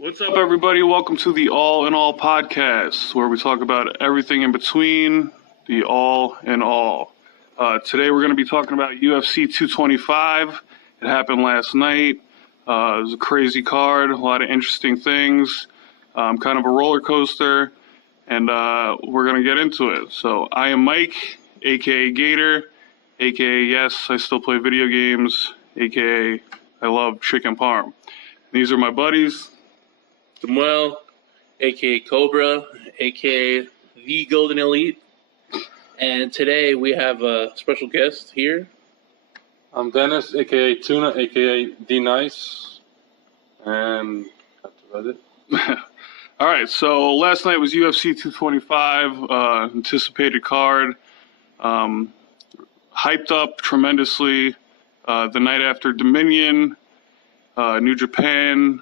What's up, everybody? Welcome to the All in All Podcast, where we talk about everything in between the all in all. Today, we're going to be talking about UFC 225. It happened last night. It was a crazy card, a lot of interesting things, kind of a roller coaster, and we're going to get into it. So, I am Mike, aka Gator, aka yes, I still play video games, aka I love chicken parm. These are my buddies. Samuel, a.k.a. Cobra, a.k.a. The Golden Elite. And today we have a special guest here. I'm Dennis, a.k.a. Tuna, a.k.a. D-Nice. And that's about it. All right, so last night was UFC 225, anticipated card. Hyped up tremendously. The night after Dominion, New Japan.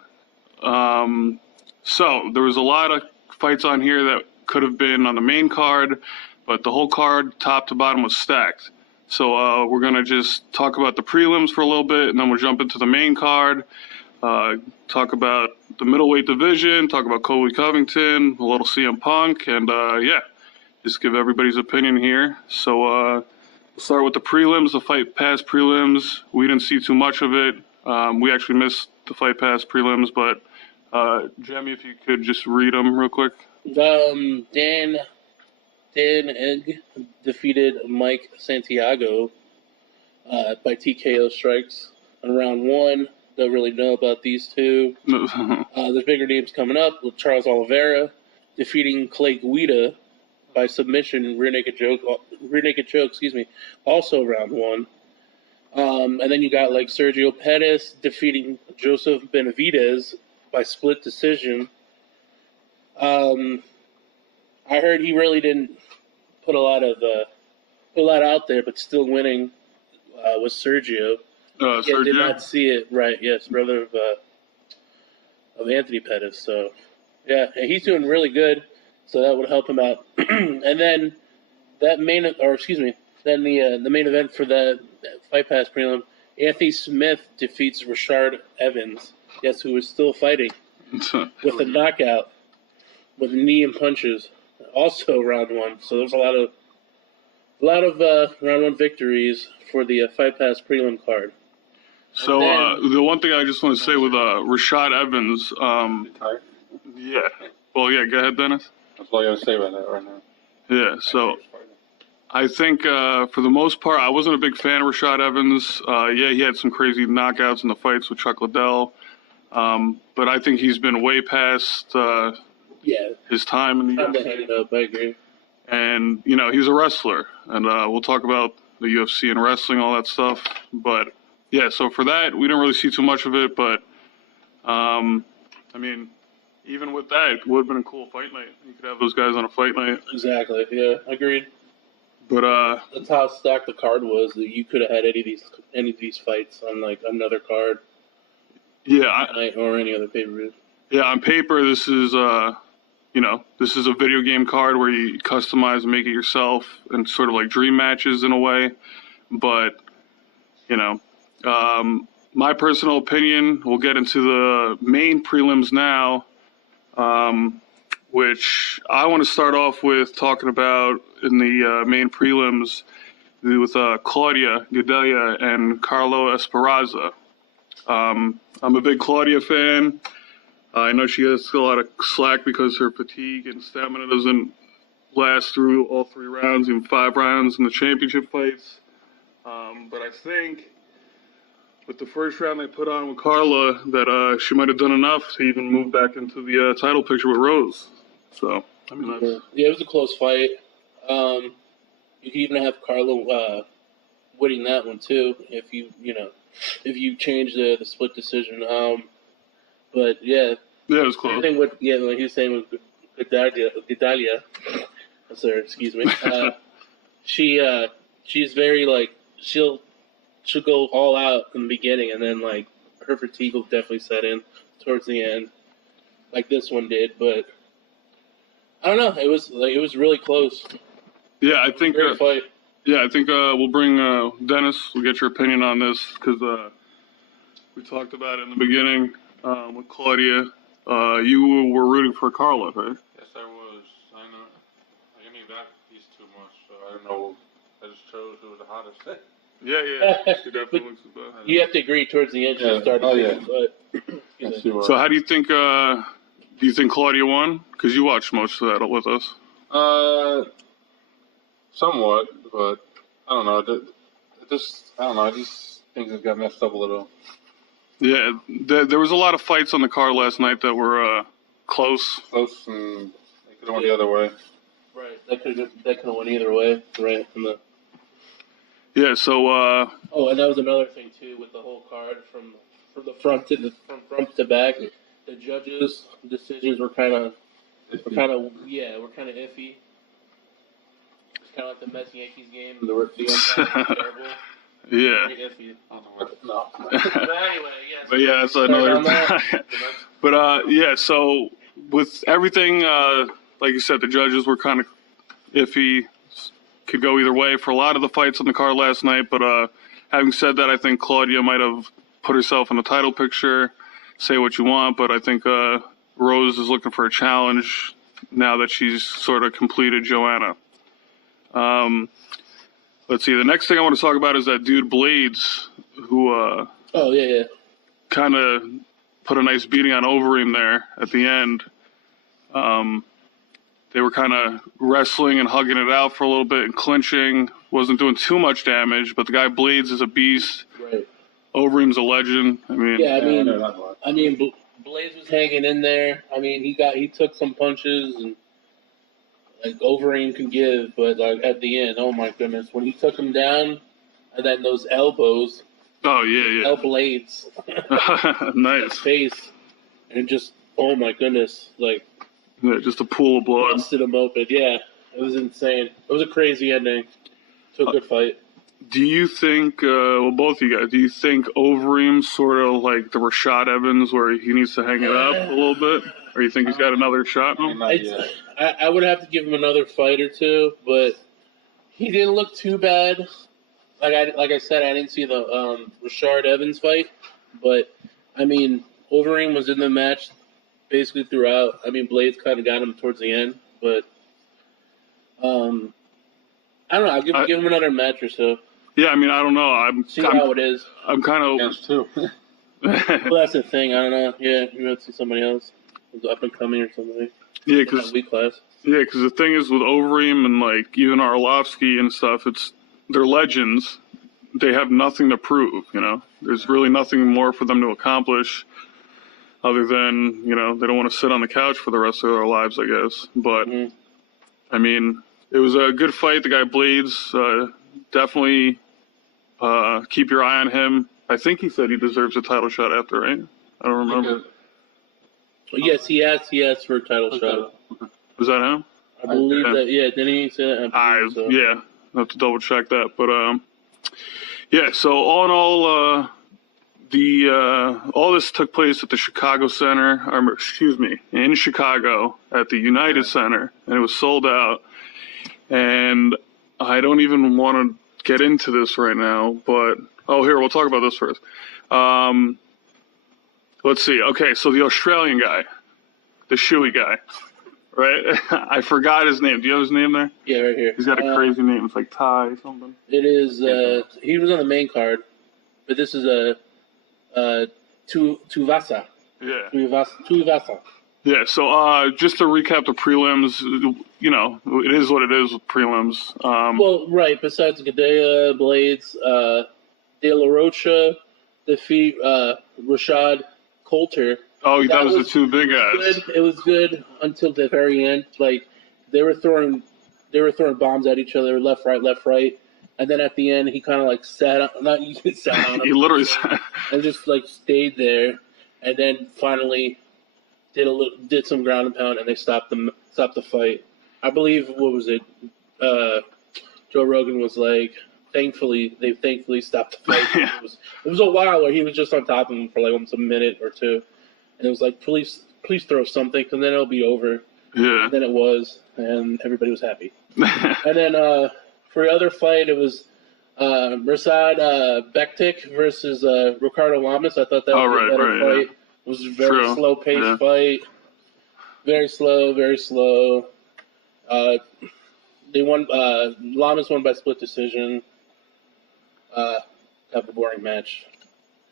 So there was a lot of fights on here that could have been on the main card, but the whole card, top to bottom, was stacked. So we're going to just talk about the prelims for a little bit, and then we'll jump into the main card, talk about the middleweight division, talk about Colby Covington, a little CM Punk, and just give everybody's opinion here. So we'll start with the prelims, the Fight Pass prelims. We didn't see too much of it. We actually missed the Fight Pass prelims, but Jemmy, if you could just read them real quick. Dan Egg defeated Mike Santiago by TKO strikes on round one. Don't really know about these two. There's bigger names coming up with Charles Oliveira defeating Clay Guida by submission, rear naked choke, also round one. And then you got like Sergio Pettis defeating Joseph Benavidez by split decision. I heard he really didn't put a lot out there, but still winning was Sergio. Sergio? Did not see it right. Yes, brother of Anthony Pettis. So yeah, and he's doing really good. So that would help him out. And then the main event for the Fight Pass prelim, Anthony Smith defeats Rashard Evans. Yes, who is still fighting with a knockout, with knee and punches. Also round one. So there's a lot of round one victories for the Fight Pass prelim card. So the one thing I just want to say with Rashad Evans, go ahead, Dennis. That's all I got to say about that right now. Yeah, so I think for the most part, I wasn't a big fan of Rashad Evans. He had some crazy knockouts in the fights with Chuck Liddell. But I think he's been way past his time in the UFC. I agree. And, he's a wrestler. And we'll talk about the UFC and wrestling, all that stuff. But, so for that, we didn't really see too much of it. But, even with that, it would have been a cool fight night. You could have those guys on a fight night. Exactly, yeah, agreed. But that's how stacked the card was. That you could have had any of these fights on like another card. Yeah, or any other pay-per-view. Yeah, on paper, this is this is a video game card where you customize and make it yourself, and sort of like dream matches in a way. But my personal opinion, we'll get into the main prelims now, which I want to start off with talking about in the main prelims with Claudia Gadelha and Carlo Esparza. I'm a big Claudia fan. I know she gets a lot of slack because her fatigue and stamina doesn't last through all 3 rounds, even 5 rounds in the championship fights. But I think with the first round they put on with Carla that she might have done enough to even move back into the title picture with Rose. So, it was a close fight. You could even have Carla winning that one too if you change the split decision. But it was close. I think like he was saying with Gadelha. Sorry, excuse me. She's very like she'll go all out in the beginning, and then like her fatigue will definitely set in towards the end, like this one did. But I don't know. It was really close. Yeah, I think. Great fight. Yeah, I think we'll bring Dennis. We'll get your opinion on this because we talked about it in the beginning with Claudia. you were rooting for Carla, right? Yes, I was. I know. I didn't even like these too much, so I don't know. I just chose who was the hottest. Yeah. She definitely looks the best. You have to agree towards the end. She started. Oh, yeah. But, Yes, she was. So how do you think Claudia won? Because you watched most of that with us. Somewhat, but I don't know. I just things have got messed up a little. Yeah, there was a lot of fights on the card last night that were close. Close, and it could have went the other way. right. That could have went either way. Right. Yeah, so Oh, and that was another thing too with the whole card from the front to back. The judges' decisions were kind of iffy. It's kind of like the Mets Yankees game. The umpire was terrible. yeah. Very iffy. No. But anyway, yes. But yeah, that's another. But yeah, so with everything, like you said, the judges were kind of iffy. Could go either way for a lot of the fights on the card last night. But having said that, I think Claudia might have put herself in the title picture. Say what you want, but I think Rose is looking for a challenge now that she's sort of completed Joanna. Let's see. The next thing I want to talk about is that dude Blades, who Oh yeah. kind of put a nice beating on Overeem there at the end. They were kind of wrestling and hugging it out for a little bit and clinching. Wasn't doing too much damage, but the guy Blades is a beast. Right. Overeem's a legend. I mean, Yeah, I mean, Blaze was hanging in there. I mean, he took some punches and like Overeem can give, but like at the end, oh my goodness, when he took him down, and then those elbows. Oh yeah. Blades. Nice. Face, and just oh my goodness, like. Yeah, just a pool of blood. Busted him open. Yeah, it was insane. It was a crazy ending to a good fight. Do you think, well, both of you guys, do you think Overeem's sort of like the Rashad Evans where he needs to hang it up a little bit? Or you think he's got another shot in him? I would have to give him another fight or two, but he didn't look too bad. Like I said, I didn't see the Rashad Evans fight, but I mean, Overeem was in the match basically throughout. I mean, Blades kind of got him towards the end, but I don't know. I'll give him another match or so. Yeah, I mean, I don't know. See how it is. I'm kind of. Against too. Well, that's the thing. I don't know. Yeah, you might see somebody else who's up and coming or something. Yeah, because weight class. Yeah, because the thing is with Overeem and like even Arlovsky and stuff, they're legends. They have nothing to prove. You know, there's really nothing more for them to accomplish. Other than, you know, they don't want to sit on the couch for the rest of their lives, I guess. But, I mean, it was a good fight. The guy Blades, definitely keep your eye on him. I think he said he deserves a title shot after, right? I don't remember. Yes, he asked for a title shot. Was that him? I believe that, yeah. Didn't he say that? So. Yeah, I have to double check that. But, yeah, so all in all, all this took place at the Chicago Center, in Chicago at the United Center, and it was sold out. And I don't even want to get into this right now, but we'll talk about this first. Let's see. Okay, so the Australian guy, the shoey guy, right? I forgot his name. Do you have his name there? Yeah, right here. He's got a crazy name. It's like Ty something. It is. He was on the main card, but this is Tuivasa. Yeah. Tuivasa. Yeah, so just to recap the prelims, you know, it is what it is with prelims. Well, right, besides Gadea, Blades, De La Rocha defeat Rashad Coulter. Oh, that was the two big guys. Good. It was good until the very end. Like, they were throwing bombs at each other, left, right. And then at the end, he kind of like sat on him. He literally sat. And just like stayed there. And then finally did some ground and pound, and they stopped the fight. I believe, what was it? Joe Rogan was like, they stopped the fight. Yeah. It was a while where he was just on top of him for like almost a minute or two. And it was like, please throw something, and then it'll be over. Yeah. And then it was, and everybody was happy. And then for the other fight, it was Mirsad Bektik versus Ricardo Lamas. I thought that was a better fight. It was a very slow-paced fight. Very slow, very slow. They won. Lamas won by split decision. Kind of a boring match.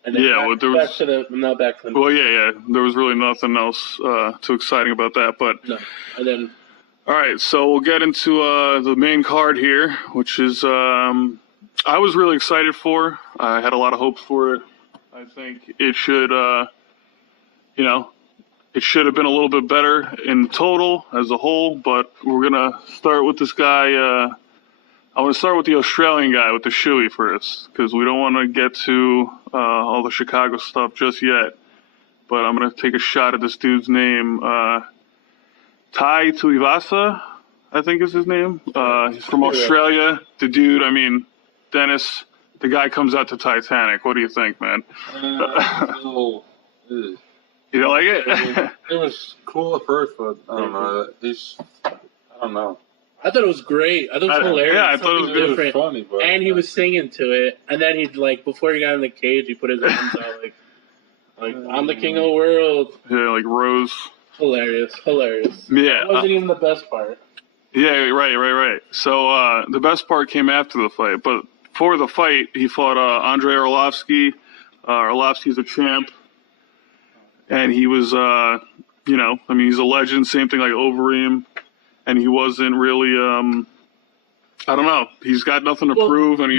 And then back to the. Well, yeah. There was really nothing else too exciting about that, but. No. And then. All right, so we'll get into the main card here, which is I was really excited for. I had a lot of hopes for it. I think it should, it should have been a little bit better in total as a whole, but we're going to start with this guy. I want to start with the Australian guy with the shoey first, because we don't want to get to all the Chicago stuff just yet. But I'm going to take a shot at this dude's name. Tai Tuivasa, I think is his name. He's from Australia. The dude, Dennis, the guy comes out to Titanic. What do you think, man? You don't like it? It was cool at first, but I don't know. I don't know. I thought it was great. I thought it was hilarious. Yeah, I thought it was good. Different. It was funny, but, and he was singing to it. And then he'd, before he got in the cage, he put his arms out, I'm the king of the world. Yeah, like Rose. Hilarious. Yeah. That wasn't even the best part. Yeah, right. So the best part came after the fight. But for the fight, he fought Andrei Arlovsky. Arlovsky's a champ. And he was, he's a legend. Same thing like Overeem. And he wasn't really, I don't know. He's got nothing to prove. And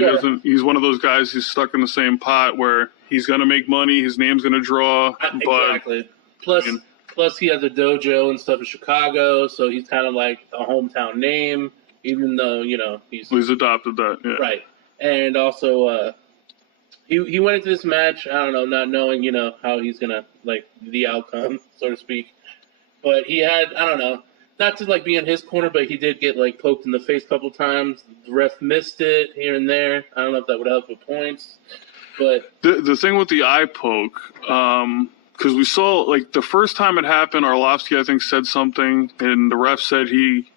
he's one of those guys who's stuck in the same pot where he's going to make money. His name's going to draw. Exactly. Plus, he has a dojo and stuff in Chicago. So he's kind of like a hometown name, even though, he's adopted that. Yeah. Right. And also, he went into this match, I don't know, not knowing, how he's going to, the outcome, so to speak. But he had, I don't know, not to, be in his corner, but he did get, poked in the face a couple times. The ref missed it here and there. I don't know if that would help with points. But the thing with the eye poke, because we saw, the first time it happened, Arlovsky, I think, said something, and the ref said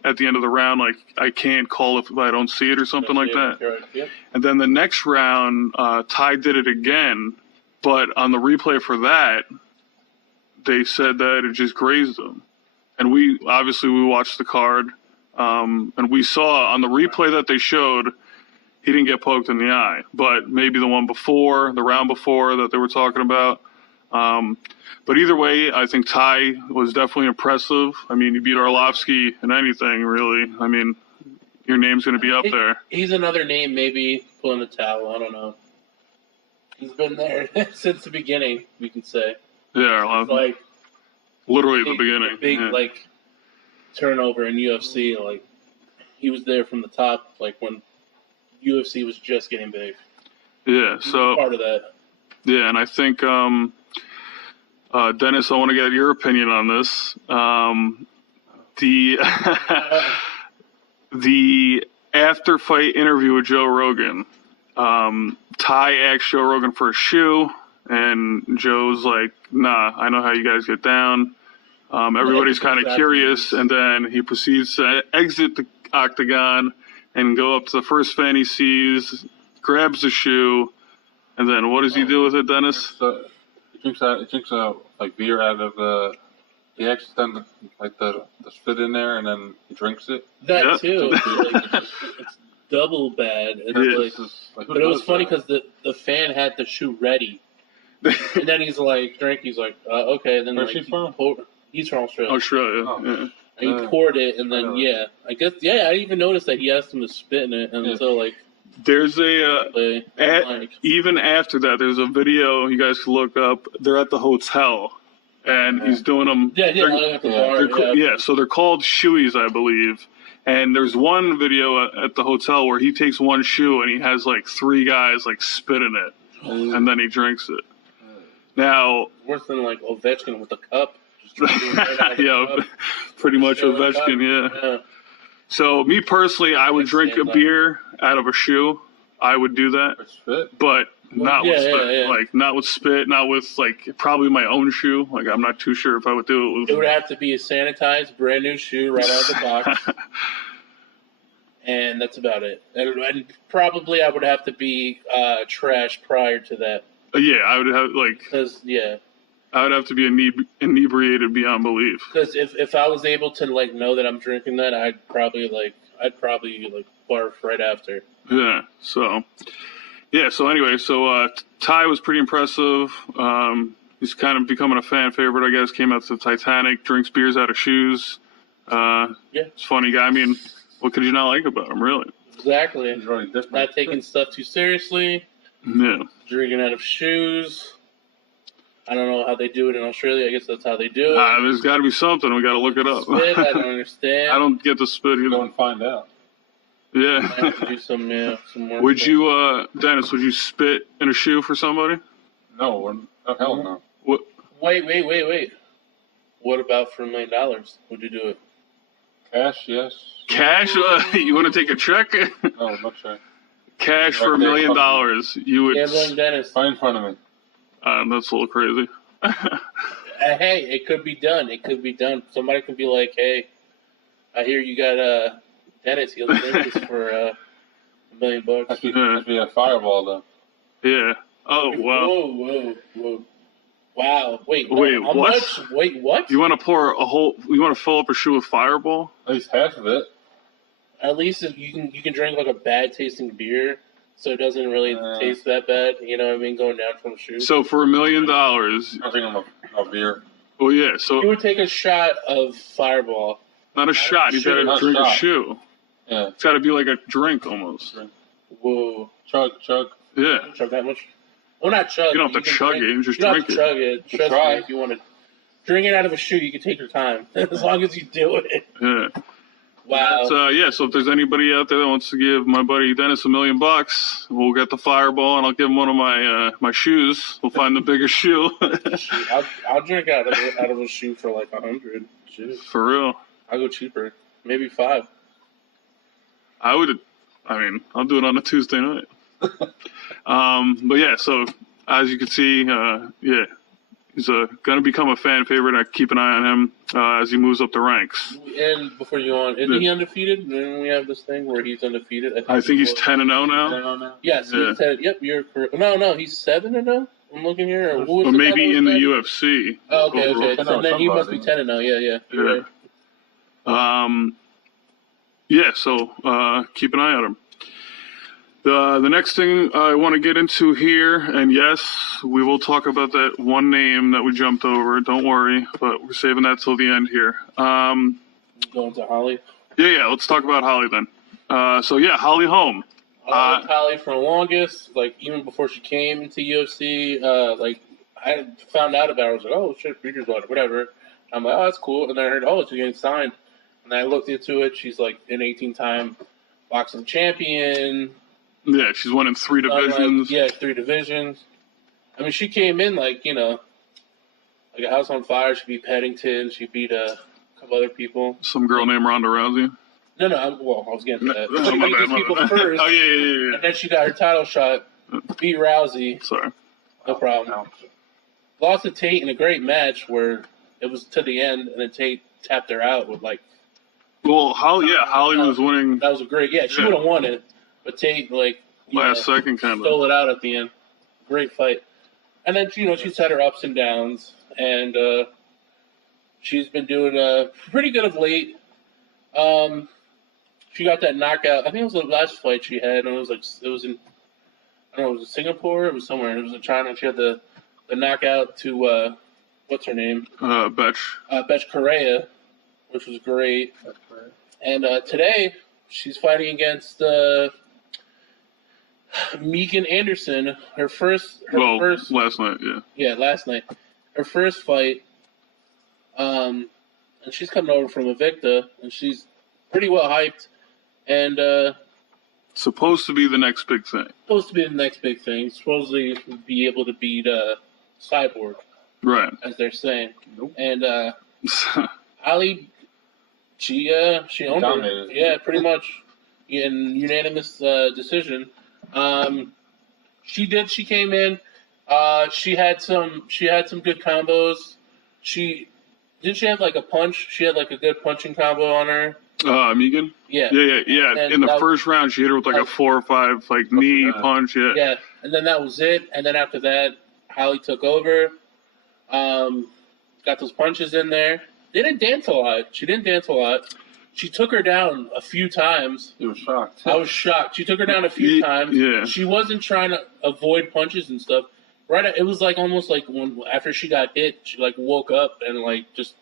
at the end of the round, I can't call if I don't see it or something like that. Right. Yeah. And then the next round, Ty did it again, but on the replay for that, they said that it just grazed him. And we watched the card, and we saw on the replay that they showed, he didn't get poked in the eye. But maybe the round before that they were talking about. But either way, I think Ty was definitely impressive. He beat Arlovsky in anything, really. Your name's going to be up there. He's another name, maybe pulling the towel. I don't know. He's been there since the beginning, we can say. Yeah, Arlovsky. Literally at the beginning. Big, turnover in UFC. He was there from the top, when UFC was just getting big. Yeah, so part of that. Yeah, and I think, Dennis, I want to get your opinion on this. The after fight interview with Joe Rogan. Ty asked Joe Rogan for a shoe, and Joe's like, "Nah, I know how you guys get down." Everybody's kind of curious, and then he proceeds to exit the octagon and go up to the first fan he sees, grabs the shoe, and then what does he do with it, Dennis? He drinks beer out of the. He actually done the spit in there, and then he drinks it. That too. It's double bad. But it was funny because the fan had the shoe ready, and then he's like, drink. He's like, okay. And then where's he from? He's from Australia. Australia. Oh. Yeah. And he poured it, and then I guess I didn't even notice that he asked him to spit in it, and so there's even after that, there's a video you guys can look up. They're at the hotel, and he's doing them. So they're called shoeies, I believe. And there's one video at the hotel where he takes one shoe and he has 3 guys spit in it, and then he drinks it. Now, worse than Ovechkin with the cup. Pretty much Ovechkin. Yeah. So me personally, I would drink a beer out of a shoe. I would do that, but not with spit. Not with spit. Not with probably my own shoe. I'm not too sure if I would do it. It would have to be a sanitized, brand new shoe right out of the box, and that's about it. And probably I would have to be trash prior to that. I would have because I would have to be inebriated beyond belief. Because if I was able to like know that I'm drinking that, I'd probably barf right after. Yeah. So anyway, Ty was pretty impressive. He's kind of becoming a fan favorite, I guess. Came out to the Titanic, drinks beers out of shoes. Yeah. It's a funny guy. I mean, what could you not like about him, really? Exactly. He's really different. Not taking stuff too seriously. Yeah. Drinking out of shoes. I don't know how they do it in Australia. I guess that's how they do it. There's got to be something. We got to look it up. Spit, I don't understand. I don't get the spit either. Go and find out. I Yeah. have to do some more. Would you, Dennis? Would you spit in a shoe for somebody? No, hell no. What? Wait. What about for $1 million? Would you do it? Cash, yes. Cash? You want to take a check? No, not sure. Cash for $1 million. You would. Gambling Dennis. Right in front of me. That's a little crazy. Hey, it could be done. It could be done. Somebody could be like, "Hey, I hear you got Dennis. He'll drink this for $1 million." Must be a fireball, though. Yeah. Oh wow. Whoa. Wow. Wait, Wait, how what? much? Wait, what? You want to pour a whole? You want to fill up a shoe with Fireball? At least half of it. At least if you can drink like a bad tasting beer, so it doesn't really taste that bad. You know what I mean? Going down from a shoe. So for $1 million, I'm thinking of a beer. well, yeah. So You would take a shot of Fireball. not a shot. You got to Not a drink a shot. shoe. Yeah. It's got to be like a drink almost. Whoa. Chug. Yeah. Chug that much? Well, not chug. You don't have to can chug drink- it. You just You don't drink have to it. chug it. You Trust try. me, if you want to drink it out of a shoe, you can take your time. As long as you do it. Yeah. Wow. So if there's anybody out there that wants to give my buddy Dennis $1 million, we'll get the Fireball and I'll give him one of my shoes. We'll find the bigger shoe. I'll drink out of a shoe for like 100. Shit. For real. I'll go cheaper. Maybe 5. I'll do it on a Tuesday night. But yeah, so as you can see, he's going to become a fan favorite. I keep an eye on him as he moves up the ranks. And before you go on, isn't he undefeated? Then we have this thing where he's undefeated. I think he's 10-0 now. I don't know. Yes, Yeah. he's 10. Yep, you're correct. No, he's 7-0. I'm looking here. Or who was Or the maybe guy that in the was UFC. Oh, okay. Overall, So then he must be 10-0. Yeah. You're Yeah. right. So keep an eye on him. The next thing I want to get into here, and yes, we will talk about that one name that we jumped over. Don't worry, but we're saving that till the end here. Going to Holly. Yeah. Let's talk about Holly then. Holly Holm. I liked Holly for the longest, like even before she came into UFC. I found out about her. I was like, oh shit, Breeders' Blood, whatever. I'm like, oh, that's cool. And then I heard, oh, she's getting signed. And I looked into it. She's like an 18-time boxing champion. Yeah, she's won in 3 divisions. 3 divisions. I mean, she came in like a house on fire. She beat Paddington. She beat a couple other people. Some girl named Ronda Rousey. No, I was getting to that. Oh, She my beat bad, these my people bad. first. Oh, yeah. And then she got her title shot, beat Rousey. Sorry. No problem. Lost to Tate in a great match where it was to the end, and then Tate tapped her out with Well, Holly was winning that was a great. Yeah, she would have won it, but Tate last second kind of. stole it out at the end. Great fight. And then she's had her ups and downs, and she's been doing pretty good of late. She got that knockout. I think it was the last fight she had, and it was in, I don't know, it was in Singapore. It was somewhere. It was in China. She had the knockout to what's her name? Betch. Betch Correa, which was great. And today she's fighting against Megan Anderson. Her first. Last night, yeah. Yeah, last night. Her first fight. And she's coming over from Invicta, and she's pretty well hyped. And Supposed to be the next big thing. supposed to be the next big thing. Supposedly be able to beat Cyborg, Right. as they're saying. Nope. And Ali, she owned her. Dominated. Yeah, pretty much in unanimous decision. She came in. She had some good combos. She have like a punch. She had like a good punching combo on her. Megan? Yeah. Yeah. And In the that- first round, she hit her with like a 4 or 5 knee punch. Yeah. Yeah, and then that was it. And then after that, Holly took over. Got those punches in there. They didn't dance a lot. She didn't dance a lot. She took her down a few times. He was shocked. I was shocked. She took her down a few times. Yeah. She wasn't trying to avoid punches and stuff. Right, it was like almost like when after she got hit, she like woke up and like just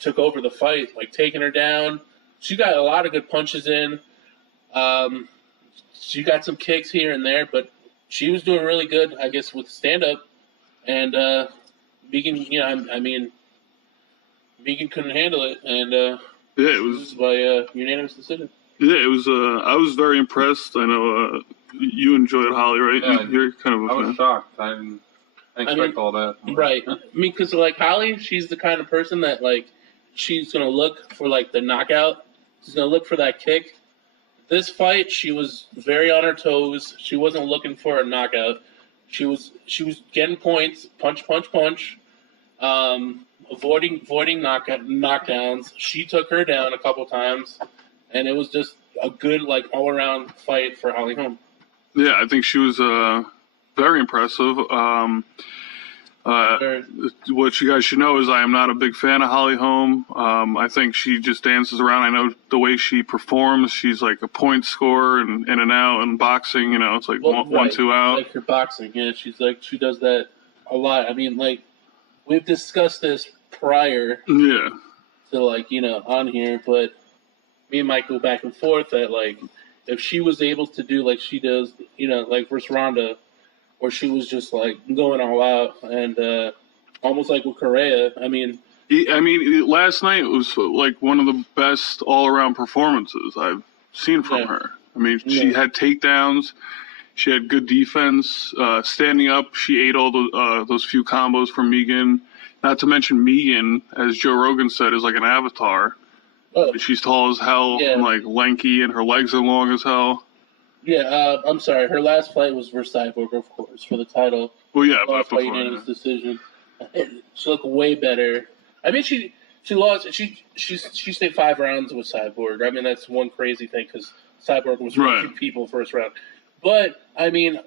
took over the fight, like taking her down. She got a lot of good punches in. She got some kicks here and there, but she was doing really good, I guess, with stand up. And Megan, Megan couldn't handle it, and it was by unanimous decision. Yeah, it was. I was very impressed. I know you enjoyed Holly, right? Yeah, You're kind of a I was fan. shocked. I didn't expect all that. Right. I mean, because like Holly, she's the kind of person that like she's gonna look for like the knockout. She's gonna look for that kick. This fight, she was very on her toes. She wasn't looking for a knockout. She was getting points, punch, avoiding knockdowns. She took her down a couple times, and it was just a good like all around fight for Holly Holm. Yeah, I think she was very impressive. What you guys should know is I am not a big fan of Holly Holm. I think she just dances around. I know the way she performs. She's like a point scorer and in and out. And boxing, you know, it's like one, 2 out. Like her boxing, yeah. She's like she does that a lot. I mean, like we've discussed this prior. Yeah. To like on here, but me and Mike go back and forth that like if she was able to do like she does, like versus Ronda. Or she was just like going all out and almost like with Correa. I mean, last night was like one of the best all-around performances I've seen from her. I mean, she had takedowns, she had good defense, standing up. She ate all those few combos from Megan. Not to mention Megan, as Joe Rogan said, is like an avatar. Oh. She's tall as hell and like lanky, and her legs are long as hell. Yeah, I'm sorry. Her last fight was versus Cyborg, of course, for the title. Well, yeah, lost by unanimous decision. She looked way better. I mean, she lost. She stayed 5 rounds with Cyborg. I mean, that's one crazy thing because Cyborg was right. People first round. But I mean,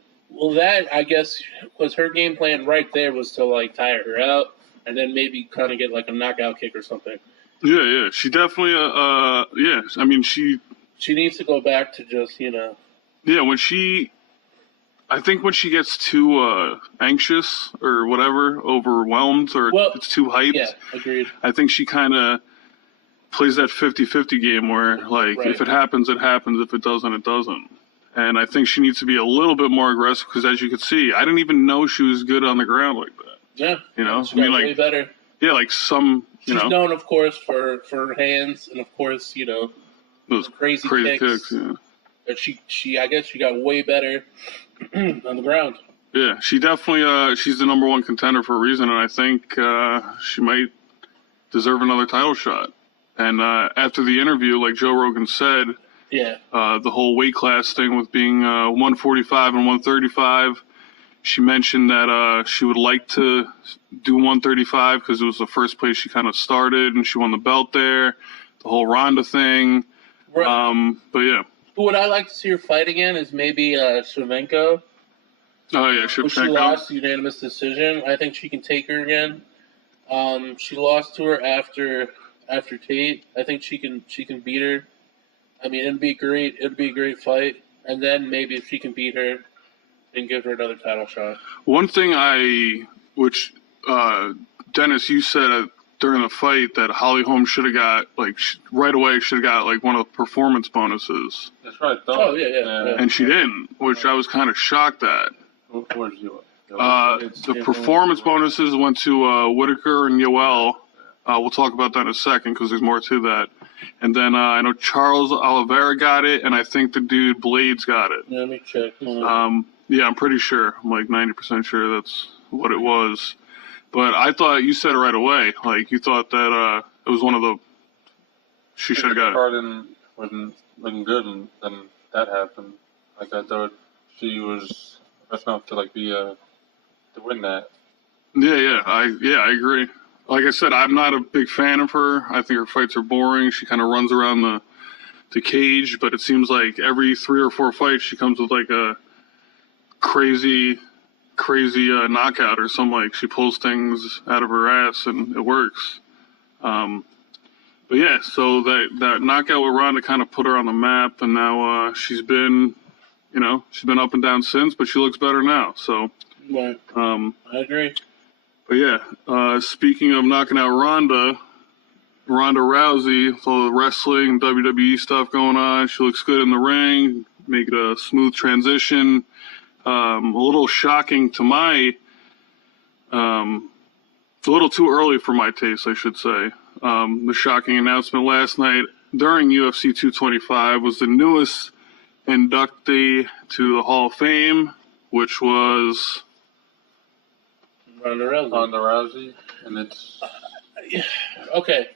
that I guess was her game plan right there was to like tire her out and then maybe kind of get like a knockout kick or something. Yeah. She definitely. Yeah. I mean, she needs to go back to just Yeah, I think when she gets too anxious or whatever, overwhelmed or it's too hyped. Yeah, agreed. I think she kind of plays that 50-50 game where, like, if it happens, it happens. If it doesn't, it doesn't. And I think she needs to be a little bit more aggressive because, as you can see, I didn't even know she was good on the ground like that. Yeah. She got way better. Yeah, like some, She's known, of course, for her hands and, of course, those crazy kicks. Yeah. But she I guess she got way better on the ground. Yeah, she definitely she's the number 1 contender for a reason, and I think she might deserve another title shot. And after the interview, like Joe Rogan said, the whole weight class thing with being 145 and 135, she mentioned that she would like to do 135 because it was the first place she kind of started, and she won the belt there. The whole Ronda thing. Right. But yeah. Who would I like to see her fight again is maybe Shevchenko. Oh yeah, Shevchenko. She lost unanimous decision. I think she can take her again. She lost to her after Tate. I think she can beat her. I mean, it'd be great. It'd be a great fight. And then maybe if she can beat her, then give her another title shot. One thing which Dennis, you said during the fight that Holly Holm should have got, like, right away should have got, like, one of the performance bonuses. That's right. Oh, yeah. And she didn't, which I was kind of shocked at. Where did you the performance bonuses went to Whitaker and Yoel. We'll talk about that in a second because there's more to that. And then I know Charles Oliveira got it, and I think the dude Blades got it. Yeah, let me check. Yeah, I'm pretty sure. I'm like 90% sure that's what it was. But I thought you said it right away. Like, you thought that it was one of the... She should have got it. Cardin wasn't looking good, and then that happened. Like, I thought she was best enough to, like, to win that. Yeah, I agree. Like I said, I'm not a big fan of her. I think her fights are boring. She kind of runs around the cage, but it seems like every 3 or 4 fights she comes with, like, a crazy crazy knockout or something. Like, she pulls things out of her ass and it works. But yeah, so that knockout with Ronda kind of put her on the map, and now she's been up and down since, but she looks better now. So, right. I agree. But yeah, speaking of knocking out Ronda Rousey, with all the wrestling and WWE stuff going on, she looks good in the ring, make it a smooth transition. A little shocking to my, it's a little too early for my taste, I should say. The shocking announcement last night during UFC 225 was the newest inductee to the Hall of Fame, which was Ronda Rousey, and it's okay.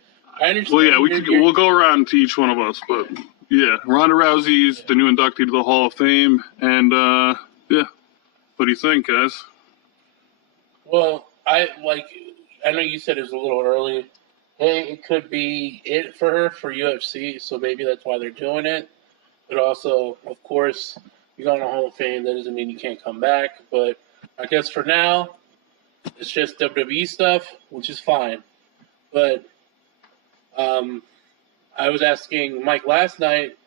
I understand. Well, yeah, we'll go around to each one of us, but yeah, Ronda Rousey is the new inductee to the Hall of Fame, and yeah, what do you think, guys? Well, I know you said it was a little early. Hey, it could be it for her for UFC, so maybe that's why they're doing it. But also, of course, you go in the Hall of Fame, that doesn't mean you can't come back. But I guess for now, it's just WWE stuff, which is fine. But I was asking Mike last night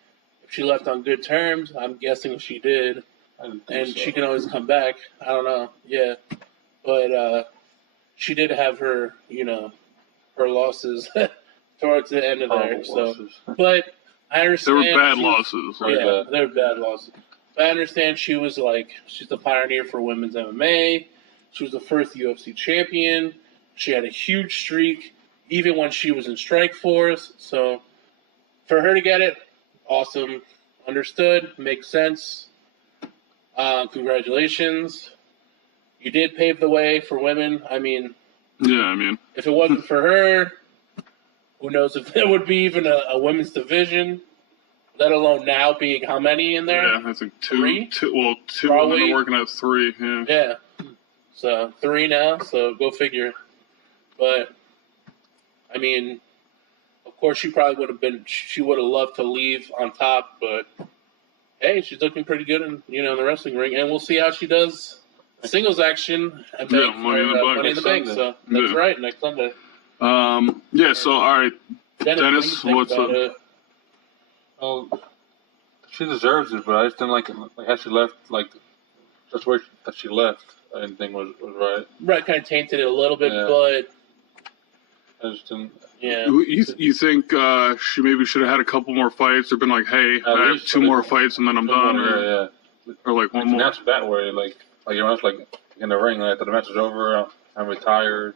if she left on good terms. I'm guessing she did. And so. She can always come back. I don't know. Yeah. But she did have her, her losses towards the end of there. So, but I understand. They were bad losses. Yeah, they were bad losses. But I understand she's the pioneer for women's MMA. She was the first UFC champion. She had a huge streak, even when she was in Strikeforce. So, for her to get it, awesome. Understood. Makes sense. Congratulations. You did pave the way for women. If it wasn't for her, who knows if there would be even a women's division, let alone now being how many in there? Yeah, I think two. 3? Two, Probably. and then they're working at 3, yeah. Yeah. So, 3 now, so go figure. But, of course she would have loved to leave on top, but hey, she's looking pretty good in the wrestling ring, and we'll see how she does singles action at Money in the Bank. So that's right, next Sunday. Yeah. So all right, Dennis, what's up? Well, she deserves it, but I just didn't like how she left. Just where that she left, I didn't think was right. Right, kind of tainted it a little bit, but I just didn't. Yeah. You think she maybe should have had a couple more fights, or been like, hey, I have 2 more fights and then I'm done, or like one more? That's that way, you're almost in the ring, after the match is over, I'm retiring.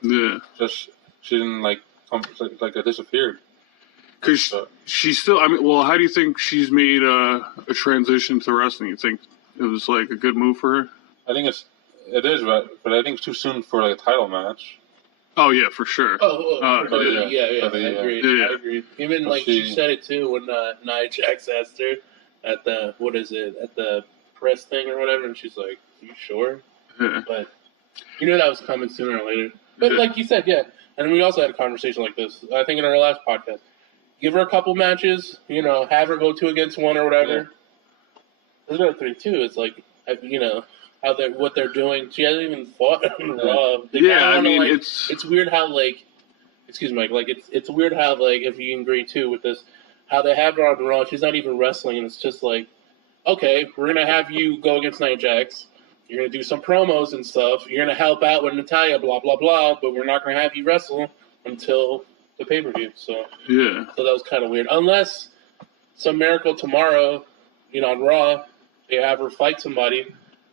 Yeah. Just she didn't it disappeared. Because she's still. How do you think she's made a transition to wrestling? You think it was a good move for her? I think it is, but I think it's too soon for a title match. Oh yeah, for sure. Yeah. I agree. Yeah. I agree. Even she said it too when Nia Jax asked her at the press thing or whatever, and she's like, "Are you sure?" Yeah. But you knew that was coming sooner or later. But like you said, yeah. And we also had a conversation like this, I think, in our last podcast. Give her a couple matches, have her go 2 against 1 or whatever. Yeah. There's another thing too. It's what they're doing. She hasn't even fought on Raw. It's weird how excuse me, it's weird how if you agree too with this, how they have her on Raw. She's not even wrestling, and it's just okay, we're gonna have you go against Nia Jax. You're gonna do some promos and stuff. You're gonna help out with Natalya, blah blah blah. But we're not gonna have you wrestle until the pay-per-view. So yeah, so that was kind of weird. Unless some miracle tomorrow, on Raw, they have her fight somebody.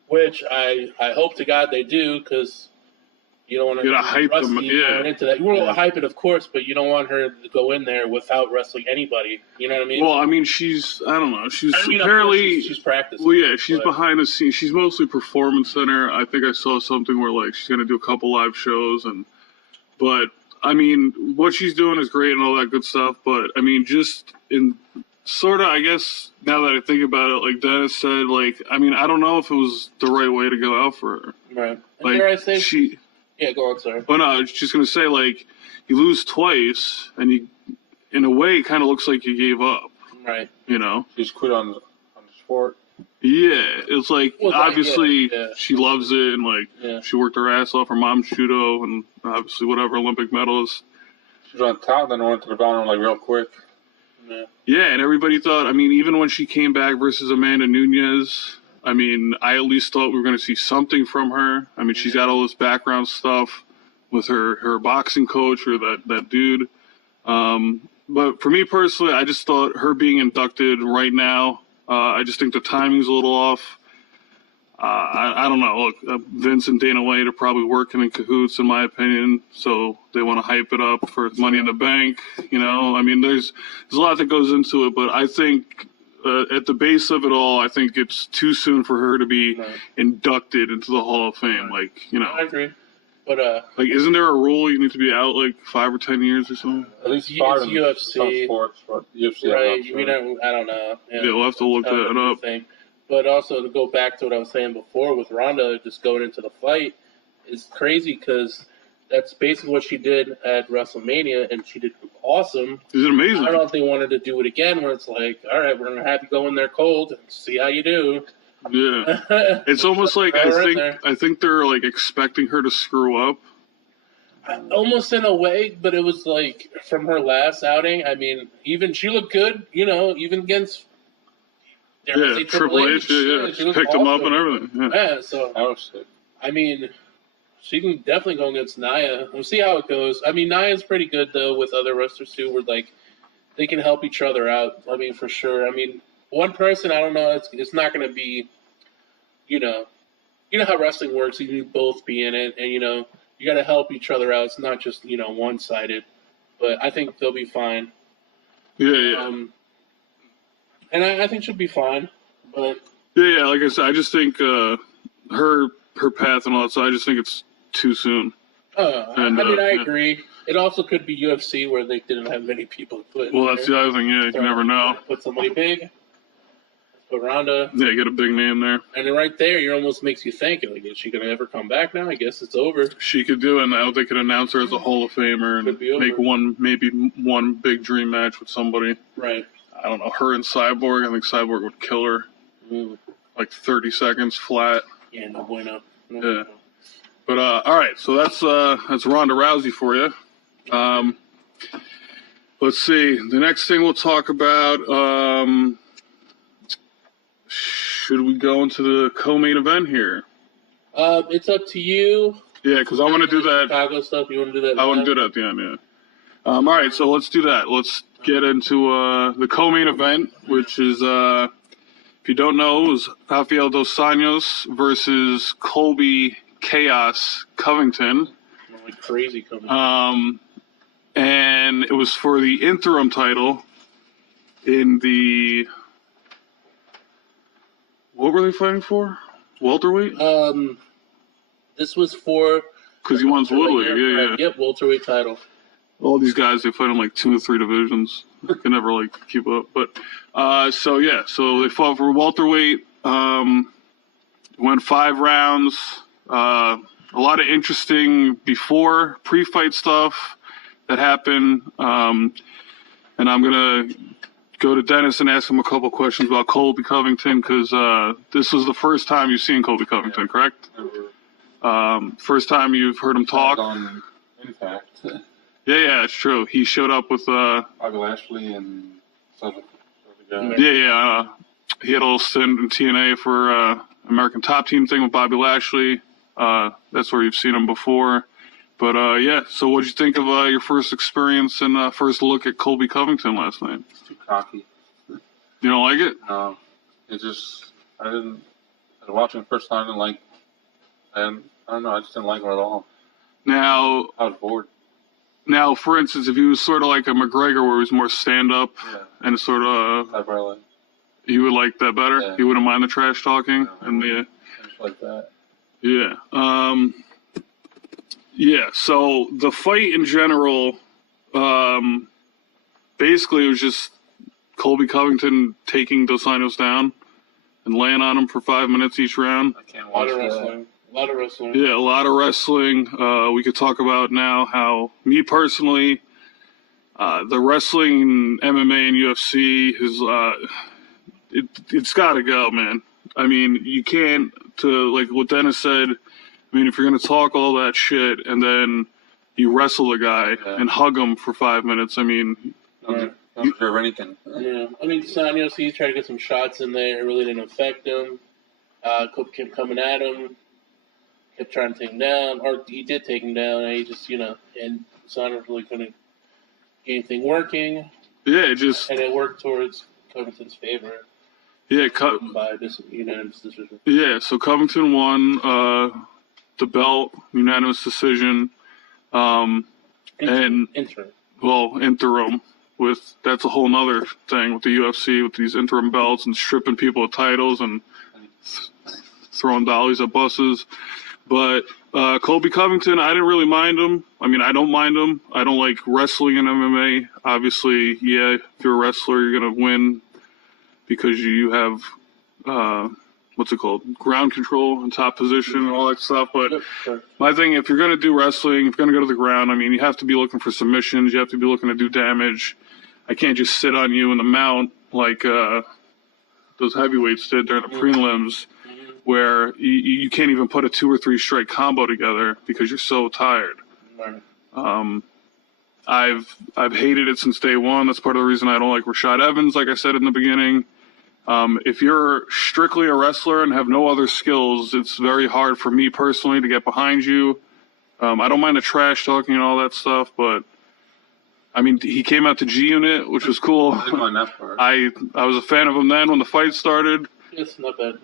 Which I hope to God they do, because you don't want to hype them. Yeah, into that. You want to hype it, of course, but you don't want her to go in there without wrestling anybody. You know what I mean? Well, she's apparently she's practicing. Well, yeah, she's behind the scenes. She's mostly Performance Center. I think I saw something where she's gonna do a couple live shows, but what she's doing is great and all that good stuff. But just in sort of, I guess, now that I think about it, like Dennis said, I don't know if it was the right way to go out for her. Right. And dare I say yeah, go on, sorry. But no, I was just going to say, you lose twice, and you, in a way, it kind of looks like you gave up. Right. She's quit on the sport. Yeah, it's like, Well, obviously yeah. she loves it, and like she worked her ass off. Her mom's judo, and obviously whatever Olympic medals. She was on top, then went to the bottom like real quick. Yeah, and everybody thought, I mean, even when she came back versus Amanda Nunes, I mean, I at least thought we were going to see something from her. I mean, she's got all this background stuff with her boxing coach or that dude. But for me personally, I just thought her being inducted right now, I just think the timing's a little off. I don't know. Look, Vince and Dana White are probably working in cahoots, in my opinion. So they want to hype it up for Money in the Bank. You know, I mean, there's a lot that goes into it, but I think at the base of it all, I think it's too soon for her to be inducted into the Hall of Fame. Like, you know, I agree. But like, isn't there a rule you need to be out like 5 or 10 years or something? At least it's part of UFC. some sports, but UFC. Right? Sure. I don't know. Yeah, we'll have to look that up. Thing. But also to go back to what I was saying before with Ronda just going into the fight is crazy because that's basically what she did at WrestleMania, and she did awesome. Is it amazing? I don't know if they wanted to do it again, where it's like, all right, we're gonna have you go in there cold and see how you do. Yeah, it's almost like I think they're like expecting her to screw up. Almost in a way, but it was like from her last outing. I mean, even she looked good, you know, even against. Triple H, she picked him up and everything. Yeah, so I mean, she can definitely go against Nia. We'll see how it goes. I mean, Nia's pretty good though with other wrestlers too, where like they can help each other out. I mean, for sure. I mean, one person, I don't know, it's not going to be, you know how wrestling works. You need both be in it, and you got to help each other out. It's not just one sided. But I think they'll be fine. Yeah. And I think she'll be fine, but yeah. Like I said, I just think her path and all that. So I just think it's too soon. I agree. It also could be UFC where they didn't have many people to put. Well, that's the other thing. Yeah, you never know. Put somebody big. Put Ronda. Yeah, get a big name there. And then right there, it almost makes you think, like, is she gonna ever come back now? I guess it's over. She could do it now. They could announce her as a Hall of Famer and make maybe one big dream match with somebody. Right. I don't know, her and Cyborg. I think Cyborg would kill her. Like 30 seconds flat. Yeah, no bueno. Yeah. But all right, so that's Ronda Rousey for you. Let's see. The next thing we'll talk about. Should we go into the co-main event here? It's up to you. Yeah, because I want to do that. Chicago stuff. You want to do that? I want to do that at the end. Yeah. All right, so let's do that. Let's get into the co-main event, which is, if you don't know, it was Rafael Dos Anjos versus Colby Chaos Covington. Like crazy coming. And it was for the interim title in the... What were they fighting for? Welterweight? This was for... Because he wants welterweight, yeah. Yep, welterweight title. All these guys, they fight in like 2 or 3 divisions. Can never like keep up. But so they fought for welterweight. Went 5 rounds. A lot of interesting pre-fight stuff that happened. And I'm gonna go to Dennis and ask him a couple questions about Colby Covington because this was the first time you've seen Colby Covington, correct? First time you've heard him talk. On Impact. Yeah, it's true. He showed up with Bobby Lashley and some other guy. Yeah. He had a little stint in TNA for American Top Team thing with Bobby Lashley. That's where you've seen him before. But yeah, so what'd you think of your first experience and first look at Colby Covington last night? It's too cocky. You don't like it? No, I was watching the first time and I don't know, I just didn't like him at all. Now, I was bored. Now, for instance, if he was sort of like a McGregor where he was more stand-up and sort of... I probably... You would like that better? Yeah. You wouldn't mind the trash talking? I just like that. Yeah. Yeah, so the fight in general, basically it was just Colby Covington taking Dos Anjos down and laying on him for 5 minutes each round. I can't watch that. A lot of wrestling. Yeah, a lot of wrestling. We could talk about now how, me personally, the wrestling, MMA, and UFC is it's got to go, man. I mean, you can't, like what Dennis said, I mean, if you're going to talk all that shit and then you wrestle a guy and hug him for 5 minutes, I mean... Don't deserve anything. Yeah. I mean, Sonya, he tried to get some shots in there. It really didn't affect him. Kept coming at him. Kept trying to take him down. Or he did take him down, and he just, and Sonya really couldn't get anything working. Yeah, And it worked towards Covington's favor. Yeah, by unanimous decision. Yeah, so Covington won the belt, unanimous decision. Interim. Interim. That's a whole nother thing with the UFC, with these interim belts and stripping people of titles and throwing dollies at buses. But Colby Covington, I didn't really mind him. I mean, I don't mind him. I don't like wrestling in MMA. Obviously, yeah, if you're a wrestler, you're going to win because you have, ground control and top position and all that stuff. But my thing, if you're going to do wrestling, if you're going to go to the ground, I mean, you have to be looking for submissions. You have to be looking to do damage. I can't just sit on you in the mount like those heavyweights did during the prelims, where you can't even put a 2 or 3 strike combo together because you're so tired. I've hated it since day one. That's part of the reason I don't like Rashad Evans, like I said in the beginning. If you're strictly a wrestler and have no other skills, it's very hard for me personally to get behind you. I don't mind the trash talking and all that stuff, but I mean, he came out to G Unit, which was cool. I was a fan of him then when the fight started. It's not bad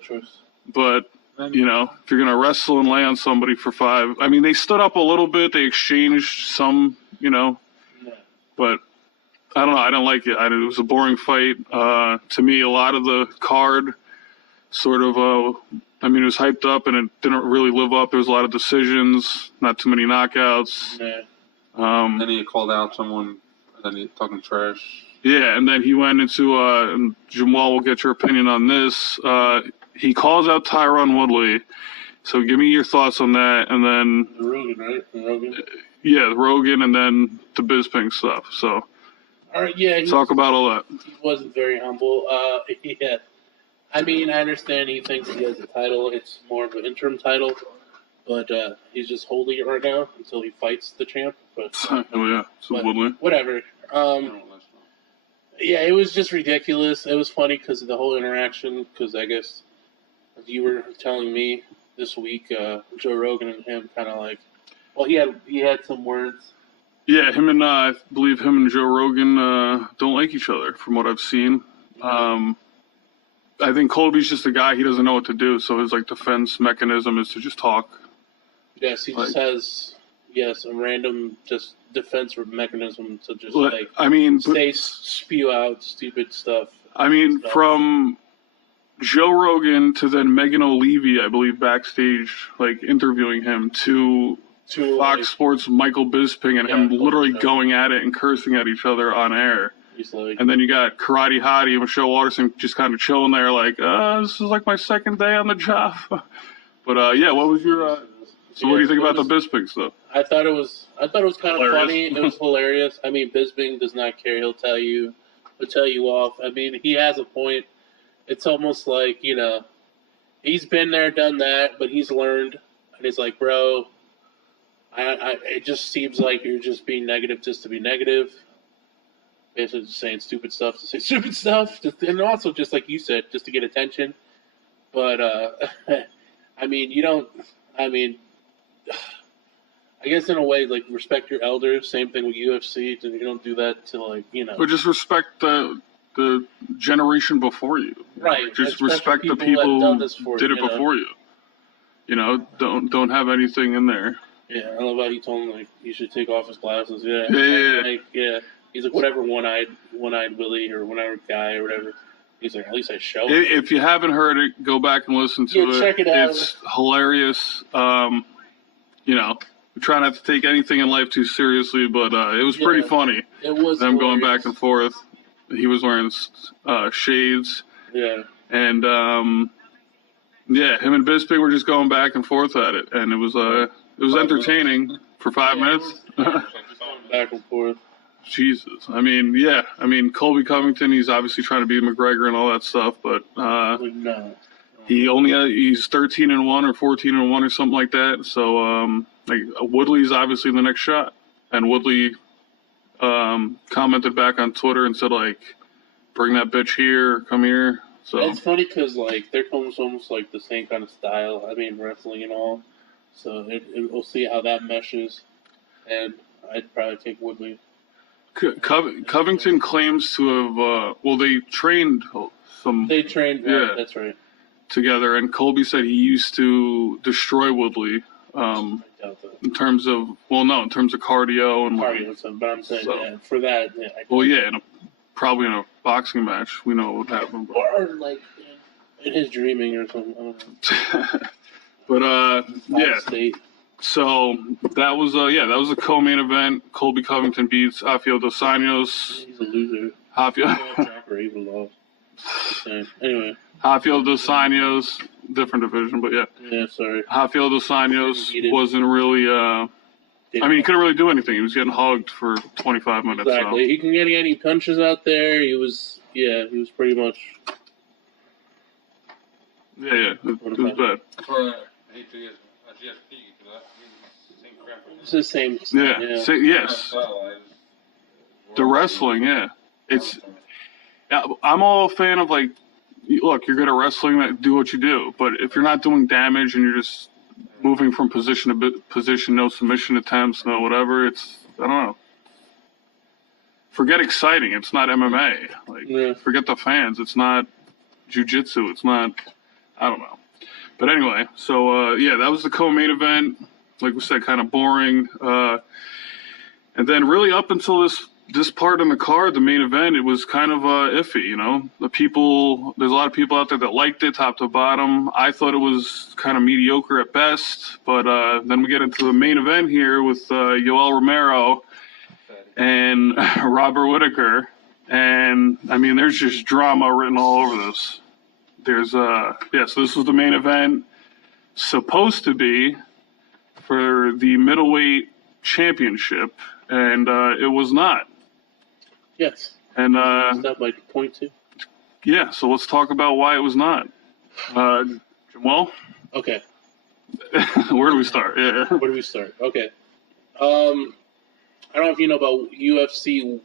choice. But, if you're going to wrestle and lay on somebody for 5, I mean, they stood up a little bit. They exchanged some, but I don't know. I don't like it. It was a boring fight. To me, a lot of the card sort of, it was hyped up and it didn't really live up. There was a lot of decisions, not too many knockouts. Yeah. Then he called out someone, and then he talking trash. Yeah, and then he went into, and Jamal will get your opinion on this. He calls out Tyron Woodley. So give me your thoughts on that, and then... The Rogan, right? The Rogan? Yeah, the Rogan, and then the Bisping stuff, so... All right, yeah. Talk about all that. He wasn't very humble. Yeah. I mean, I understand he thinks he has a title. It's more of an interim title. But he's just holding it right now until he fights the champ. But, Woodley. Whatever. Yeah, it was just ridiculous. It was funny because of the whole interaction. Because I guess you were telling me this week, Joe Rogan and him kind of like, well, he had some words. Yeah, I believe him and Joe Rogan don't like each other, from what I've seen. I think Colby's just a guy, he doesn't know what to do, so his defense mechanism is to just talk. Yes, he just has a random just defensive mechanism to just spew out stupid stuff. From Joe Rogan to then Megan O'Leary, I believe, backstage, interviewing him, to Fox Sports Michael Bisping and him literally going at it and cursing at each other on air. And then you got Karate Hottie and Michelle Watterson just kind of chilling there this is my second day on the job. But what was your so what do you think about the Bisping stuff? I thought it was kind of funny. It was hilarious. I mean, Bisping does not care. He'll tell you off. I mean, he has a point. It's almost like, he's been there, done that, but he's learned. And he's like, bro, it just seems like you're just being negative just to be negative. Basically just saying stupid stuff to say stupid stuff. And also, just like you said, just to get attention. But, I guess in a way, respect your elders. Same thing with UFC. You don't do that to, But just respect the generation before you. Right. Just respect the people who did it before you. Don't have anything in there. Yeah, I love how he told him, you should take off his glasses. Yeah. Yeah. He's like, whatever, one-eyed Willie or one-eyed guy or whatever. He's like, at least I show it. If you haven't heard it, go back and listen to it. Check it out. It's hilarious. We try not to take anything in life too seriously, but it was pretty funny. It was them hilarious. Going back and forth. He was wearing shades. Yeah. And, him and Bisping were just going back and forth at it. And it was entertaining for 5 minutes. Back and forth. Jesus. I mean, yeah. I mean, Colby Covington, he's obviously trying to beat McGregor and all that stuff, but No. he's 13-1 or 14-1 or something like that. So like Woodley's obviously the next shot, and Woodley commented back on Twitter and said like, "Bring that bitch here, come here." So it's funny because like they're almost like the same kind of style. I mean, wrestling and all. So we'll see how that meshes, and I'd probably take Woodley. Covington claims to have they trained some. They trained. Yeah, that's right. Together, and Colby said he used to destroy Woodley. In terms of cardio and cardio stuff, but I'm saying for that. Yeah, probably in a boxing match, we know what would happen. But. Or like in his dreaming or something. I don't know. But yeah. State. So that was a co-main event. Colby Covington beats Rafael dos Anjos. He's a loser. Anyway. Rafael dos Anjos, different division, but yeah. Yeah, sorry. Rafael dos Anjos wasn't really. He couldn't really do anything. He was getting hugged for 25 minutes. Exactly. So. He can get any punches out there. He was pretty much. Yeah, it was bad. It's the same. Yeah. Yes. The wrestling, yeah. I'm all a fan of like, look, you're good at wrestling, do what you do. But if you're not doing damage and you're just moving from position to position, no submission attempts, no whatever, I don't know. Forget exciting. It's not MMA. Forget the fans. It's not jiu-jitsu. It's not, I don't know. But anyway, so that was the co-main event. Like we said, kind of boring. And then really up until this part in the card, the main event, it was kind of iffy, you know. There's a lot of people out there that liked it top to bottom. I thought it was kind of mediocre at best. But then we get into the main event here with Yoel Romero and Robert Whittaker. And, I mean, there's just drama written all over this. So this was the main event, supposed to be for the middleweight championship, and it was not. Yes. And that like point two? Yeah, so let's talk about why it was not. Jamal? Okay. Where do we start? Yeah. Where do we start? Okay. I don't know if you know about UFC.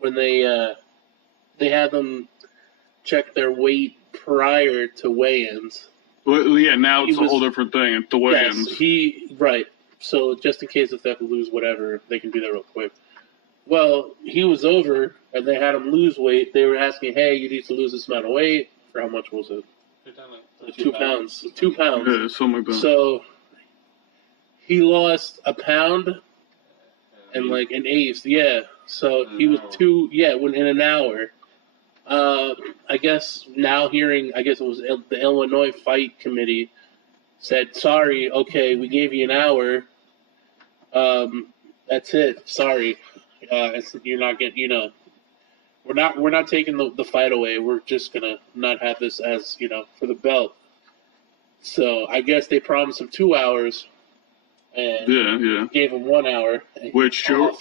When they have them check their weight prior to weigh-ins. Well, yeah, now it's a whole different thing at the weigh-ins. Yes, right. So just in case if they have to lose whatever, they can do that real quick. Well, he was over, and they had him lose weight. They were asking, hey, you need to lose this amount of weight. For how much was it? 2 pounds. 2 pounds. Yeah, something like that. So he lost a pound and like an eighth. Yeah. So he was in an hour. I guess now it was the Illinois Fight Committee said, sorry, okay, we gave you an hour. That's it. Sorry. You're not getting, we're not taking the fight away. We're just going to not have this as, for the belt. So I guess they promised him 2 hours and gave him 1 hour. Which Joe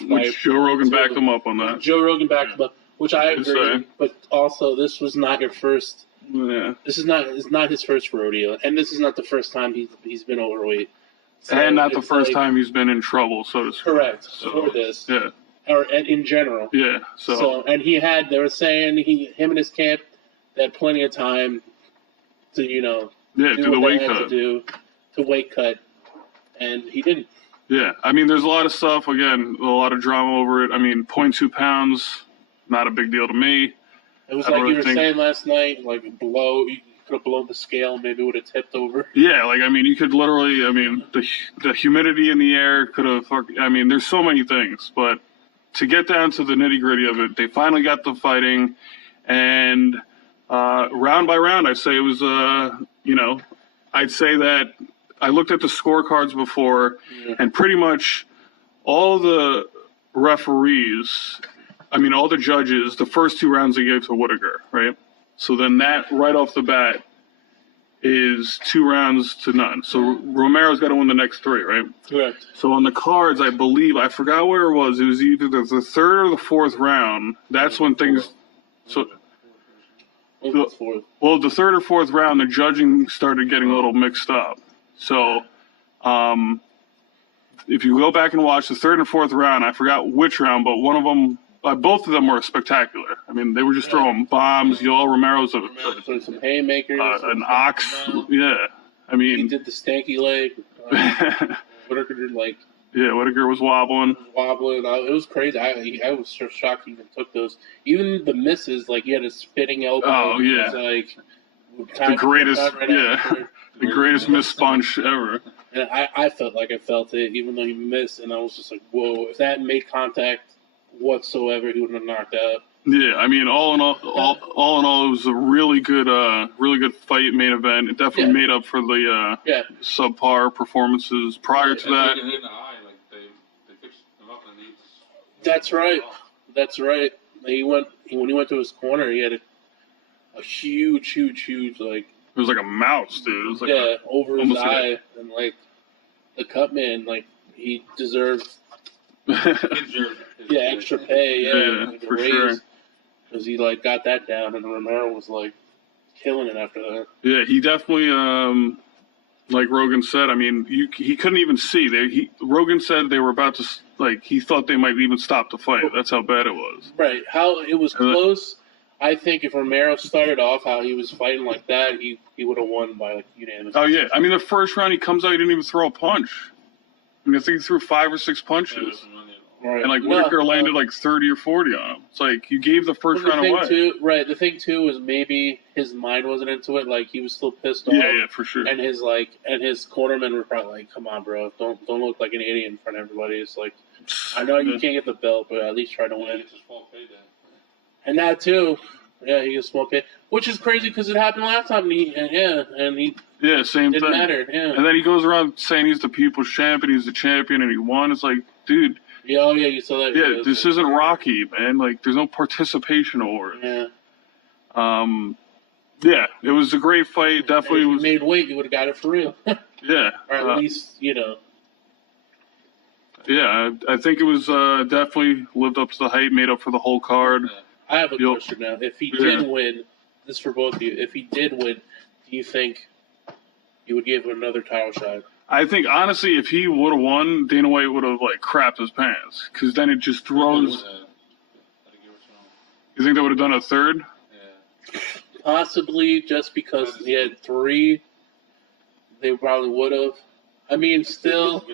Rogan backed him up on that. Joe Rogan backed him up. Which I agree, but also this was not your first. Yeah. This is not his first rodeo, and this is not the first time he's been overweight. So and not the first time he's been in trouble, so to speak. Correct. For this. Yeah. Or in general. Yeah. So and they were saying him and his camp, they had plenty of time to do the weight cut. To weight cut, and he didn't. Yeah, I mean, there's a lot of stuff. Again, a lot of drama over it. I mean, 0.2 pounds. Not a big deal to me. It was like you were saying last night, like you could have blown the scale, maybe it would have tipped over. Yeah, like, I mean, you could literally, the humidity in the air could have, there's so many things. But to get down to the nitty gritty of it, they finally got the fighting. And round by round, I'd say it was, I'd say that I looked at the scorecards before, and pretty much all the referees, all the judges, the first 2 rounds they gave to Whittaker, right? So then that, right off the bat, is 2-0. So Romero's got to win the next 3, right? Correct. So on the cards, I believe, I forgot where it was. It was either the 3rd or the 4th round. That's when things. So. Well, the 3rd or 4th round, the judging started getting a little mixed up. So, if you go back and watch the 3rd and 4th round, I forgot which round, but one of them, both of them were spectacular. I mean, they were just throwing bombs. Yoel Romero's some haymakers, an ox. Yeah, I mean, he did the stanky leg. Whitaker did Whitaker was wobbling. It was crazy. I was so shocked he even took those. Even the misses, like he had a spinning elbow. Oh yeah, the greatest. The greatest miss sponge ever. And I felt like I felt it, even though he missed, and I was just like, whoa! If that made contact whatsoever, he would have knocked out. Yeah, I mean, all in all, it was a really good fight, main event. It definitely made up for the subpar performances prior to that. That's right. When he went to his corner, he had a huge like. It was like a mouse, dude. It was like over his eye, and like the cut man, like he deserved. Extra pay, for sure. Because he like got that down, and Romero was like killing it after that. Yeah, he definitely, like Rogan said. I mean, he couldn't even see. Rogan said they were about to he thought they might even stop the fight. That's how bad it was. Right, how it was close. I think if Romero started off how he was fighting like that, he would have won by like unanimous. Oh yeah, I mean the first round he comes out, he didn't even throw a punch. I mean, I think he threw 5 or 6 punches. Right. And Whitaker landed like 30 or 40 on him. It's like you gave the first round away. The thing too is maybe his mind wasn't into it. Like he was still pissed off. Yeah, for sure. And his cornermen were probably like, "Come on, bro, don't look like an idiot in front of everybody." It's like, I know you can't get the belt, but at least try to win. And that too, he gets small pay, which is crazy because it happened last time. Same didn't thing. Matter. Yeah. And then he goes around saying he's the people's champion, he's the champion, and he won. It's like, dude. Yeah, you saw that. Yeah, this isn't Rocky, man. Like, there's no participation award. Yeah. It was a great fight. Definitely was. If you made weight, you would have got it for real. Yeah. Or at least, Yeah, I think it was definitely lived up to the hype, made up for the whole card. I have a question now. If he did win, this is for both of you. If he did win, do you think you would give him another title shot? I think, honestly, if he would have won, Dana White would have, crapped his pants. Because then it just throws... You think they would have done a third? Yeah. Possibly, just because he had 3, they probably would have. I mean, still...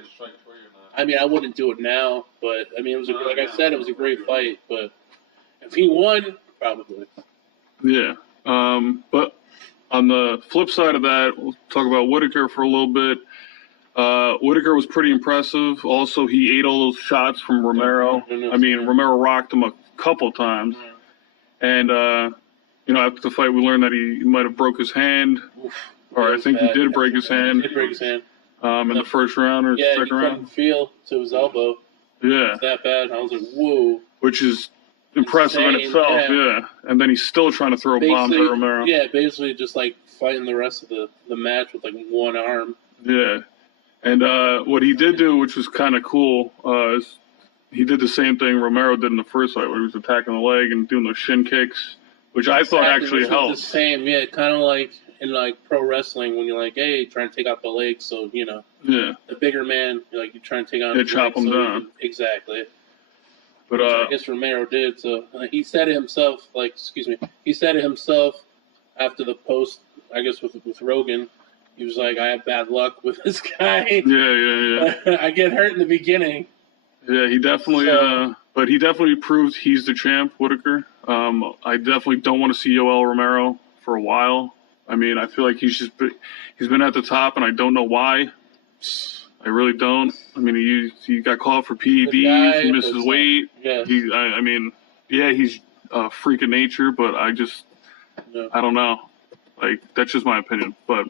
I mean, I wouldn't do it now, but, I mean, it was like I said, it was a great fight, but if he won, probably. Yeah. But on the flip side of that, we'll talk about Whitaker for a little bit. Whitaker was pretty impressive. Also, he ate all those shots from Romero. I mean, Romero rocked him a couple times. And, after the fight, we learned that he might have broke his hand. Or I think he did break his hand. He did break his hand. In the first round or second round. Yeah, he couldn't feel to his elbow. Yeah. It's that bad. I was like, whoa. Which is impressive in itself, yeah. And then he's still trying to throw bombs at Romero. Yeah, basically just fighting the rest of the match with one arm. Yeah. And what he did do, which was kind of cool, is he did the same thing Romero did in the first fight, where he was attacking the leg and doing those shin kicks, which I thought actually helped. The same, kind of like in pro wrestling when you're hey, trying to take out the leg, so the bigger man, you're trying to take out. Chop him down. Exactly. But I guess Romero did. So he said it himself. He said it himself after the post. I guess with Rogan. He was like, I have bad luck with this guy. Yeah. I get hurt in the beginning. Yeah, he definitely, but he definitely proved he's the champ, Whitaker. I definitely don't want to see Yoel Romero for a while. I mean, I feel like he's been at the top, and I don't know why. I really don't. I mean, he got called for PEDs, he misses weight. Yeah. He's a freak of nature, but I don't know. That's just my opinion. But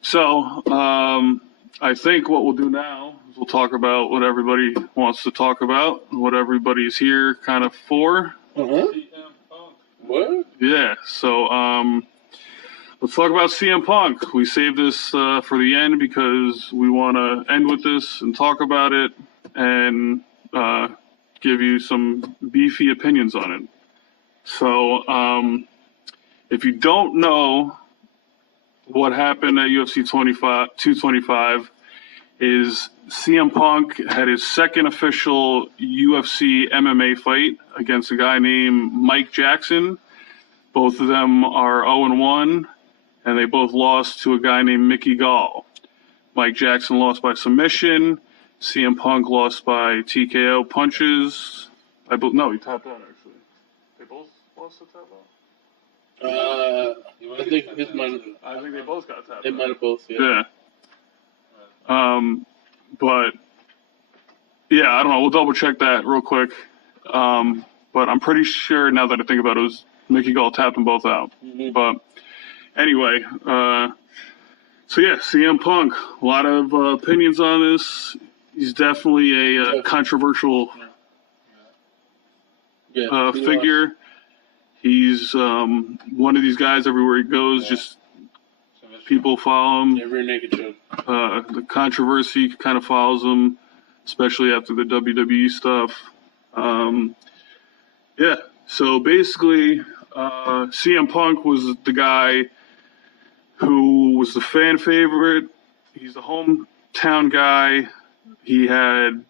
so, I think what we'll do now is we'll talk about what everybody wants to talk about, what everybody's here kind of for. Uh-huh. What? Yeah. So, let's talk about CM Punk. We saved this for the end because we want to end with this and talk about it and give you some beefy opinions on it. So, if you don't know what happened at UFC 225 is CM Punk had his second official UFC MMA fight against a guy named Mike Jackson. Both of them are 0-1, and they both lost to a guy named Mickey Gall. Mike Jackson lost by submission. CM Punk lost by TKO punches. No, he tapped out, actually. They both lost the tap out? I think they both got tapped out. They might have both, yeah. But, yeah, I don't know. We'll double-check that real quick. But I'm pretty sure, now that I think about it, it was Mickey Gall tapped them both out. Mm-hmm. But, anyway, so, yeah, CM Punk. A lot of opinions on this. He's definitely a controversial figure. He's one of these guys everywhere he goes, just people follow him. Every naked joke. The controversy kind of follows him, especially after the WWE stuff. So basically, CM Punk was the guy who was the fan favorite. He's the hometown guy. He had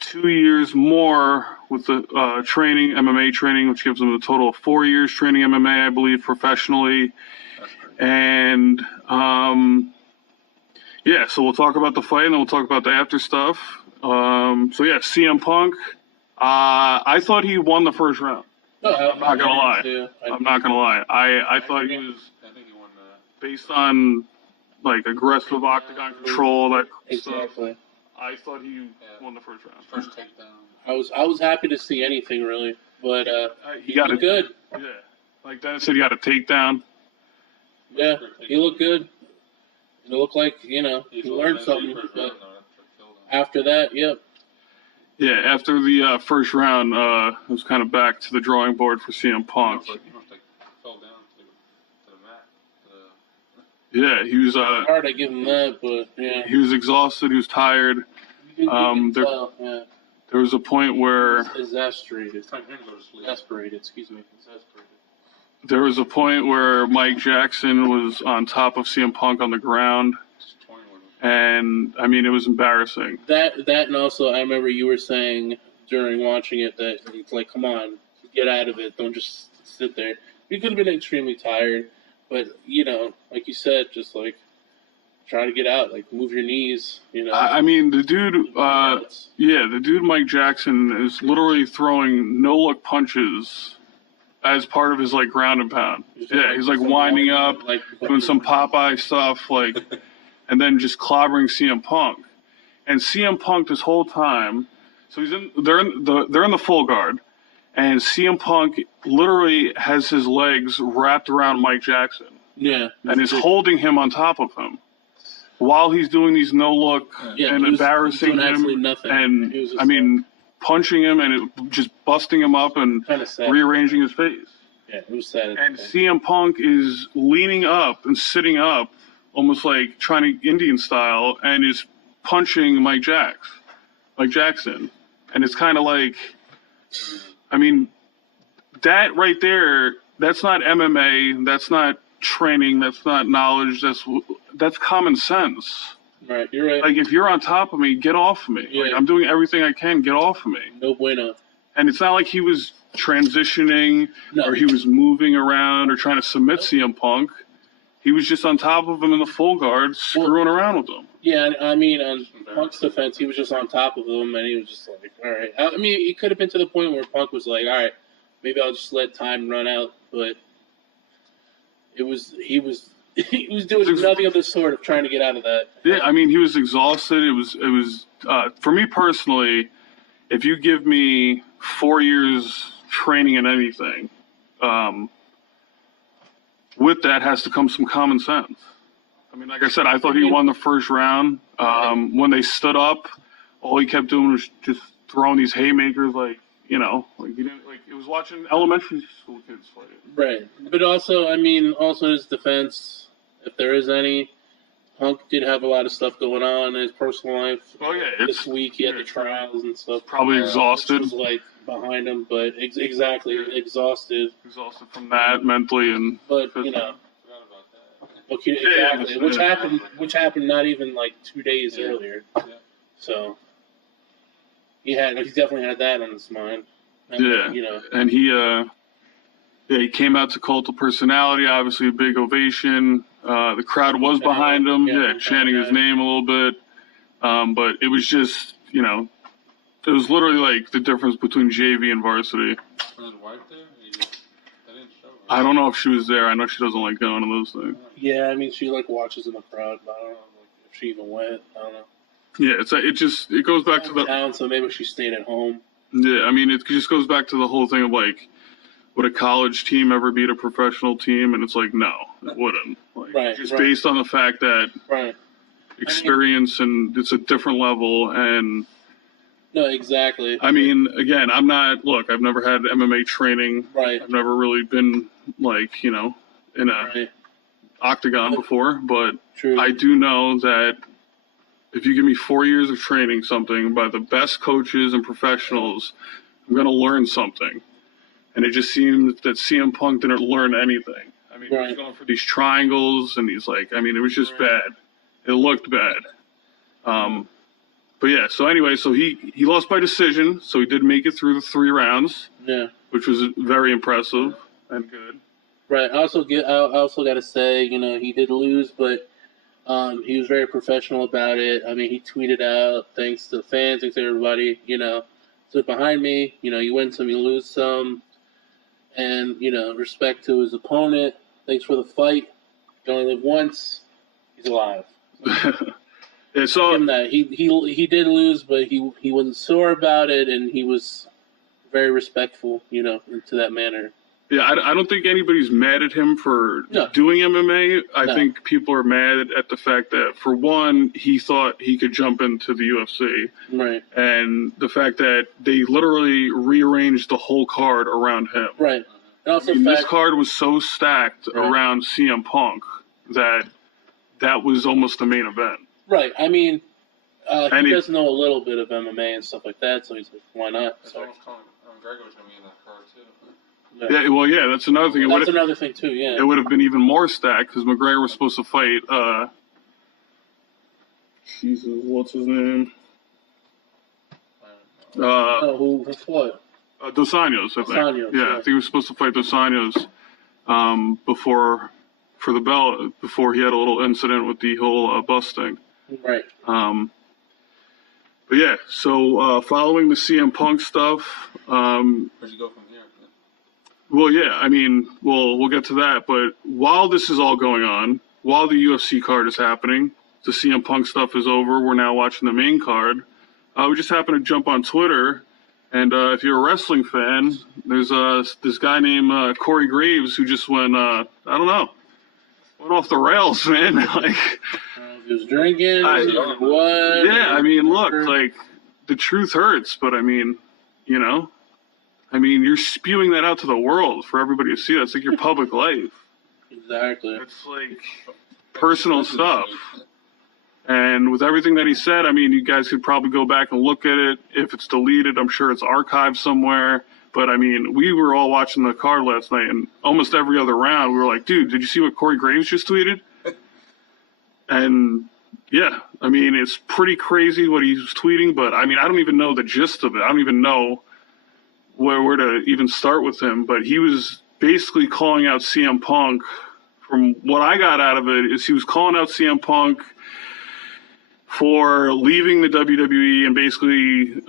2 years more with the MMA training, which gives him a total of 4 years training MMA, I believe, professionally. And, so we'll talk about the fight, and then we'll talk about the after stuff. CM Punk, I thought he won the first round. I'm not going to lie. I'm not going to lie. I thought he was, I think he won that. Based on, aggressive octagon control, that exactly. stuff. I thought he won the first round. First takedown. I was happy to see anything really, but he got looked good. Yeah, like Dennis said, he got a takedown. Yeah, he looked good. It looked like he learned something. But after that, yep. Yeah, after the first round, it was kind of back to the drawing board for CM Punk. He must have fell down to the mat. Yeah, he was. Hard, I give him that, but yeah. He was exhausted. He was tired. There was a point where exasperated. Excuse me. There was a point where Mike Jackson was on top of CM Punk on the ground, and I mean it was embarrassing. That and also I remember you were saying during watching it that it's like, come on, get out of it. Don't just sit there. You could have been extremely tired, but like you said, just try to get out, move your knees, I mean, the dude, the dude Mike Jackson is literally throwing no-look punches as part of his, ground and pound. Yeah, he's, winding up, doing some Popeye stuff, and then just clobbering CM Punk. And CM Punk this whole time, so they're in the full guard, and CM Punk literally has his legs wrapped around Mike Jackson. Yeah. And is holding him on top of him while he's doing these no-look and embarrassing him. Nothing. And, punching him and just busting him up and rearranging his face. Yeah, it was sad. And CM Punk is leaning up and sitting up, almost like trying to Indian style, and is punching Mike Jackson. And it's kind of that right there, that's not MMA, that's not training, that's not knowledge, that's common sense. Right, you're right. If you're on top of me, get off of me. Yeah. I'm doing everything I can, get off of me. No bueno. And it's not like he was transitioning or he was moving around or trying to submit CM Punk. He was just on top of him in the full guard, screwing around with him. Yeah, I mean, on Punk's defense, he was just on top of him, and he was just all right. I mean, it could have been to the point where Punk was all right, maybe I'll just let time run out, but he was doing nothing of the sort of trying to get out of that. Yeah, I mean, he was exhausted. It was for me personally, if you give me 4 years training in anything, with that has to come some common sense. I mean, like I said, I thought he won the first round. When they stood up, all he kept doing was just throwing these haymakers like he didn't like. It was watching elementary school kids fight. Right, but also, I mean, also in his defense, if there is any, Punk did have a lot of stuff going on in his personal life. Oh yeah, this week he had the trials and stuff. Probably exhausted. Which was like behind him, but exactly exhausted. Exhausted from that mentally and. But exactly, which happened not even like 2 days earlier. Yeah. So he definitely had that on his mind. And he came out to Cult of Personality. Obviously, a big ovation. The crowd was behind him, chanting his name a little bit. But it was just, it was literally like the difference between JV and varsity. Was his wife there? I don't know if she was there. I know she doesn't like going to those things. Yeah, I mean, she like watches in the crowd, but I don't know if she even went. I don't know. Yeah, it goes back to the town, so maybe she stayed at home. Yeah, I mean, it just goes back to the whole thing of like, would a college team ever beat a professional team? And it's like, no, it wouldn't. Like, based on the fact that experience and it's a different level and. No, exactly. I mean, again, I've never had MMA training. Right. I've never really been, like, in a octagon before. But I do know that if you give me 4 years of training something by the best coaches and professionals, I'm going to learn something. And it just seemed that CM Punk didn't learn anything. I mean, he was going for these triangles, and he's like, I mean, it was just bad. It looked bad. But yeah, so anyway, so he lost by decision, so he did make it through the 3 rounds, which was very impressive and good. Right. I also got to say, he did lose, but he was very professional about it. I mean, he tweeted out, thanks to the fans, thanks to everybody, stood behind me. You win some, you lose some, and respect to his opponent. Thanks for the fight. You only live once. He's alive. Yeah, so that he did lose, but he wasn't sore about it, and he was very respectful, into that manner. Yeah, I don't think anybody's mad at him for doing MMA. I think people are mad at the fact that, for one, he thought he could jump into the UFC, right? And the fact that they literally rearranged the whole card around him, right? And also, this card was so stacked around CM Punk that was almost the main event. Right. I mean, he does know a little bit of MMA and stuff like that, so he's like, why not? So Gregor was going to be in that card, too. Yeah, that's another thing. That's another thing, too, yeah. It would have been even more stacked, because McGregor was supposed to fight, Jesus, what's his name? Who fought? Dos Anjos, I think. I think he was supposed to fight Dos Anjos for the belt, before he had a little incident with the whole bus thing. Right. But yeah, so following the CM Punk stuff. Where'd you go from here? Well, yeah, I mean, we'll get to that. But while this is all going on, while the UFC card is happening, the CM Punk stuff is over. We're now watching the main card. We just happened to jump on Twitter, and if you're a wrestling fan, there's this guy named Corey Graves who just went off the rails, man. Like, he was drinking. What? Yeah, I mean, look, like, the truth hurts, but I mean, you're spewing that out to the world for everybody to see. That's like your public life. Exactly. It's like personal stuff. And with everything that he said, I mean, you guys could probably go back and look at it. If it's deleted, I'm sure it's archived somewhere. But, I mean, we were all watching the card last night, and almost every other round, we were like, dude, did you see what Corey Graves just tweeted? And, yeah, I mean, it's pretty crazy what he's tweeting, but, I mean, I don't even know the gist of it. I don't even know where to even start with him. But he was basically calling out CM Punk. From what I got out of it is he was calling out CM Punk for leaving the WWE and basically,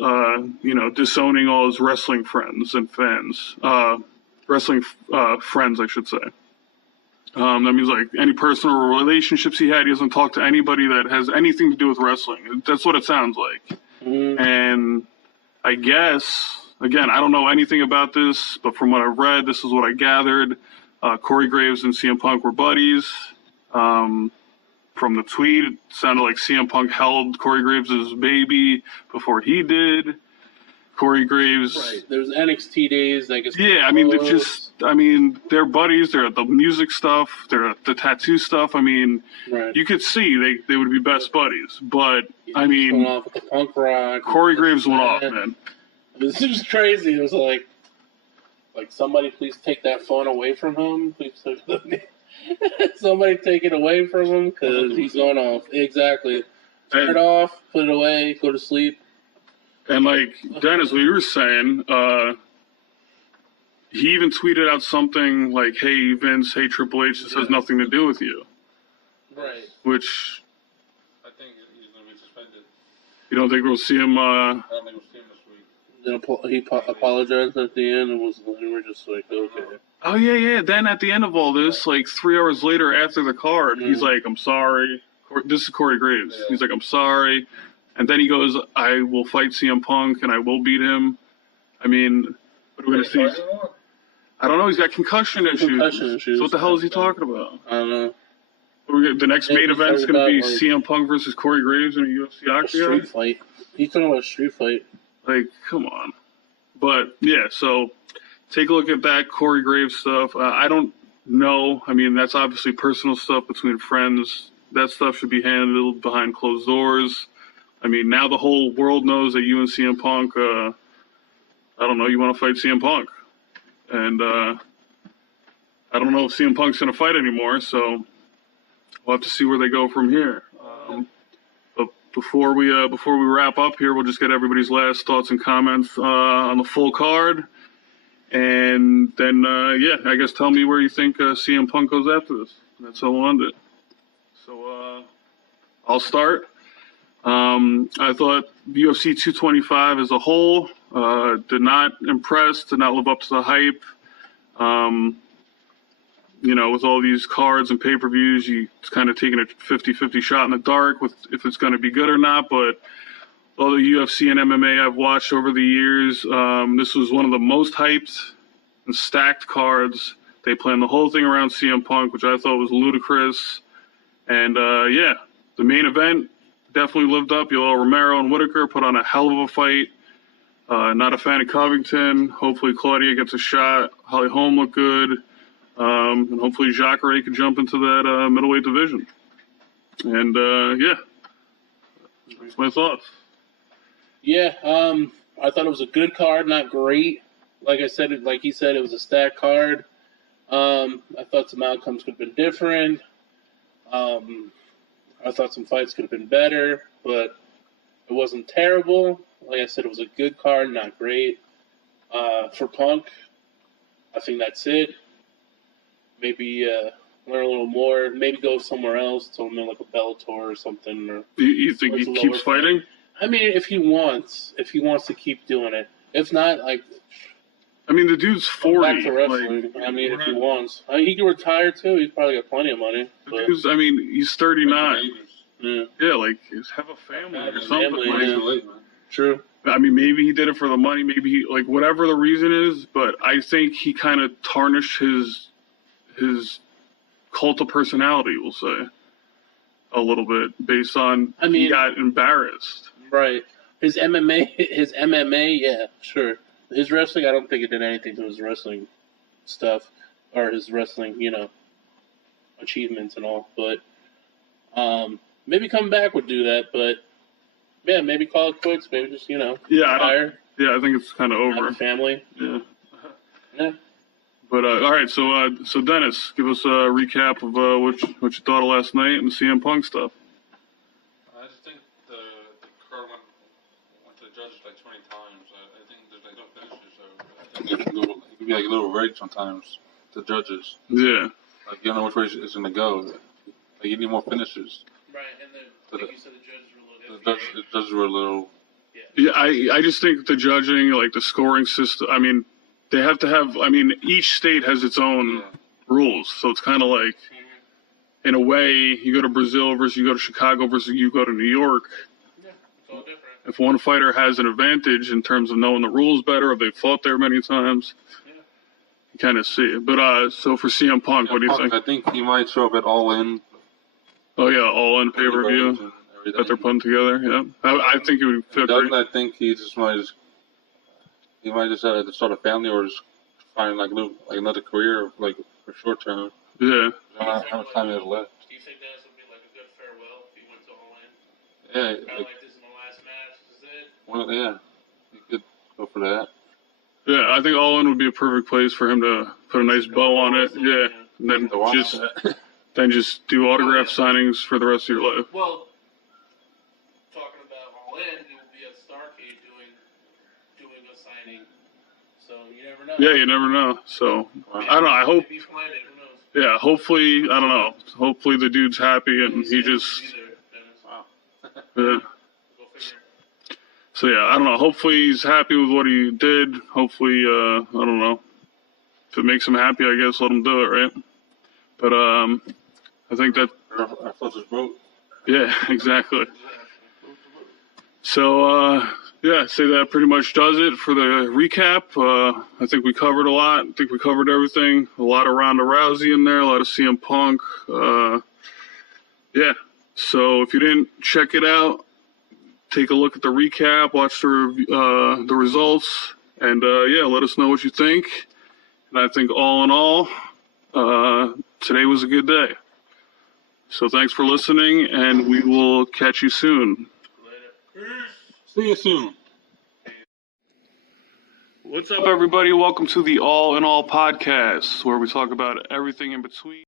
disowning all his wrestling friends and fans. Wrestling friends, I should say. That means, like, any personal relationships he had, he doesn't talk to anybody that has anything to do with wrestling. That's what it sounds like. Mm-hmm. And I guess, again, I don't know anything about this, but from what I've read, this is what I gathered. Corey Graves and CM Punk were buddies. From the tweet, it sounded like CM Punk held Corey Graves' baby before he did. Corey Graves. Right. There's NXT days. I guess. Yeah, I mean, they're buddies. They're the music stuff. They're the tattoo stuff. I mean, right. You could see they would be best buddies. But, I Went mean, off with the punk rock. Corey Graves went off, man. This is crazy. It was like somebody please take that phone away from him. Please, somebody take it away from him because he's going off. Exactly. Turn it off, put it away, go to sleep. And like Dennis, what you were saying, he even tweeted out something like, "Hey Vince, hey Triple H, this has nothing to do with you." Right. Which I think he's going to be suspended. You don't think we'll see him? I don't think we'll see him this week. He apologized at the end and we're just like, okay. Oh yeah. Then at the end of all this, like 3 hours later after the card, he's like, "I'm sorry." This is Corey Graves. Yeah. He's like, "I'm sorry," and then he goes, "I will fight CM Punk and I will beat him." I mean, what are we gonna see? I don't know. He's got concussion issues. So what the hell is he talking about? I don't know. The next main event is going to be CM Punk versus Corey Graves in a UFC octagon. Street fight. He's talking about a street fight. Like, come on. But yeah, so take a look at that Corey Graves stuff. I don't know. I mean, that's obviously personal stuff between friends. That stuff should be handled behind closed doors. I mean, now the whole world knows that you and CM Punk, I don't know, you want to fight CM Punk. And I don't know if CM Punk's going to fight anymore, so we'll have to see where they go from here. But before we wrap up here, we'll just get everybody's last thoughts and comments on the full card. And then, I guess tell me where you think CM Punk goes after this. That's how we'll end it. So I'll start. I thought UFC 225 as a whole did not impress, did not live up to the hype. With all these cards and pay-per-views, it's kind of taking a 50-50 shot in the dark with if it's going to be good or not. But all the UFC and MMA I've watched over the years, this was one of the most hyped and stacked cards. They planned the whole thing around CM Punk, which I thought was ludicrous. And, the main event definitely lived up. Yoel Romero and Whitaker put on a hell of a fight. Not a fan of Covington. Hopefully Claudia gets a shot. Holly Holm looked good. And hopefully Jacare can jump into that middleweight division. And, that's my thoughts. Yeah, I thought it was a good card, not great. Like he said, it was a stacked card. I thought some outcomes could have been different. I thought some fights could have been better, but it wasn't terrible. Like I said, it was a good card, not great. For Punk, I think that's it. Maybe learn a little more. Maybe go somewhere else, something like a Bellator or something. Or you think he keeps fighting? I mean, if he wants to keep doing it. If not, I mean, the dude's 40. Back to wrestling. If he wants. He can retire, too. He's probably got plenty of money. He's 39. Yeah, have a family or something. True. I mean, maybe he did it for the money. Maybe he, whatever the reason is. But I think he kind of tarnished his cult of personality, we'll say, a little bit based on he got embarrassed. Right. His MMA, yeah, sure. His wrestling, I don't think it did anything to his wrestling stuff or his wrestling, achievements and all. But maybe coming back would do that. But yeah, maybe call it quits. Maybe just retire. I think it's kind of over. Have a family. Yeah. Yeah. But all right, so Dennis, give us a recap of what you thought of last night and the CM Punk stuff. I just think the card went to the judges like 20 times. I think there's no finishes, so I think it could be like a little rigged sometimes. The judges. Yeah. You don't know which way it's going to go. You need more finishes. Right, and then like you said, the judges were a little. Yeah, I just think the judging, the scoring system. I mean, they have to have. I mean, each state has its own rules, so it's kind of like, in a way, you go to Brazil versus you go to Chicago versus you go to New York. Yeah, it's all different. If one fighter has an advantage in terms of knowing the rules better, or they've fought there many times, you kind of see it. But so for CM Punk, what do you think? I think he might show up at All In. Oh yeah, All In pay-per-view that they're putting together. Yeah, I think it would fit great. I think he might he might just have to start a family or just find like another career like for short term. Yeah. I don't know how much time he has left. Do you think that would be like a good farewell if he went to All In? Yeah. Kind of like this in the last match. Is it? Well, yeah. You could go for that. Yeah, I think All In would be a perfect place for him to put a nice bow on it. Yeah. And then just do autograph signings for the rest of your life. Well, talking about All In, he will be at Starcade doing a signing. So you never know. Yeah, you never know. So I don't know. I hope. Maybe planted, who knows? Yeah, hopefully, I don't know. Hopefully the dude's happy and he just. Wow. Yeah. Go figure. So yeah, I don't know. Hopefully he's happy with what he did. Hopefully, I don't know. If it makes him happy, I guess let him do it, right? But I think that. Our float is broke. Yeah, exactly. So yeah, I'd say that pretty much does it for the recap. I think we covered a lot. I think we covered everything. A lot of Ronda Rousey in there. A lot of CM Punk. Yeah. So if you didn't check it out, take a look at the recap, watch the results, and yeah, let us know what you think. And I think all in all, today was a good day. So thanks for listening, and we will catch you soon. Later. See you soon. What's up, everybody? Welcome to the All in All podcast, where we talk about everything in between.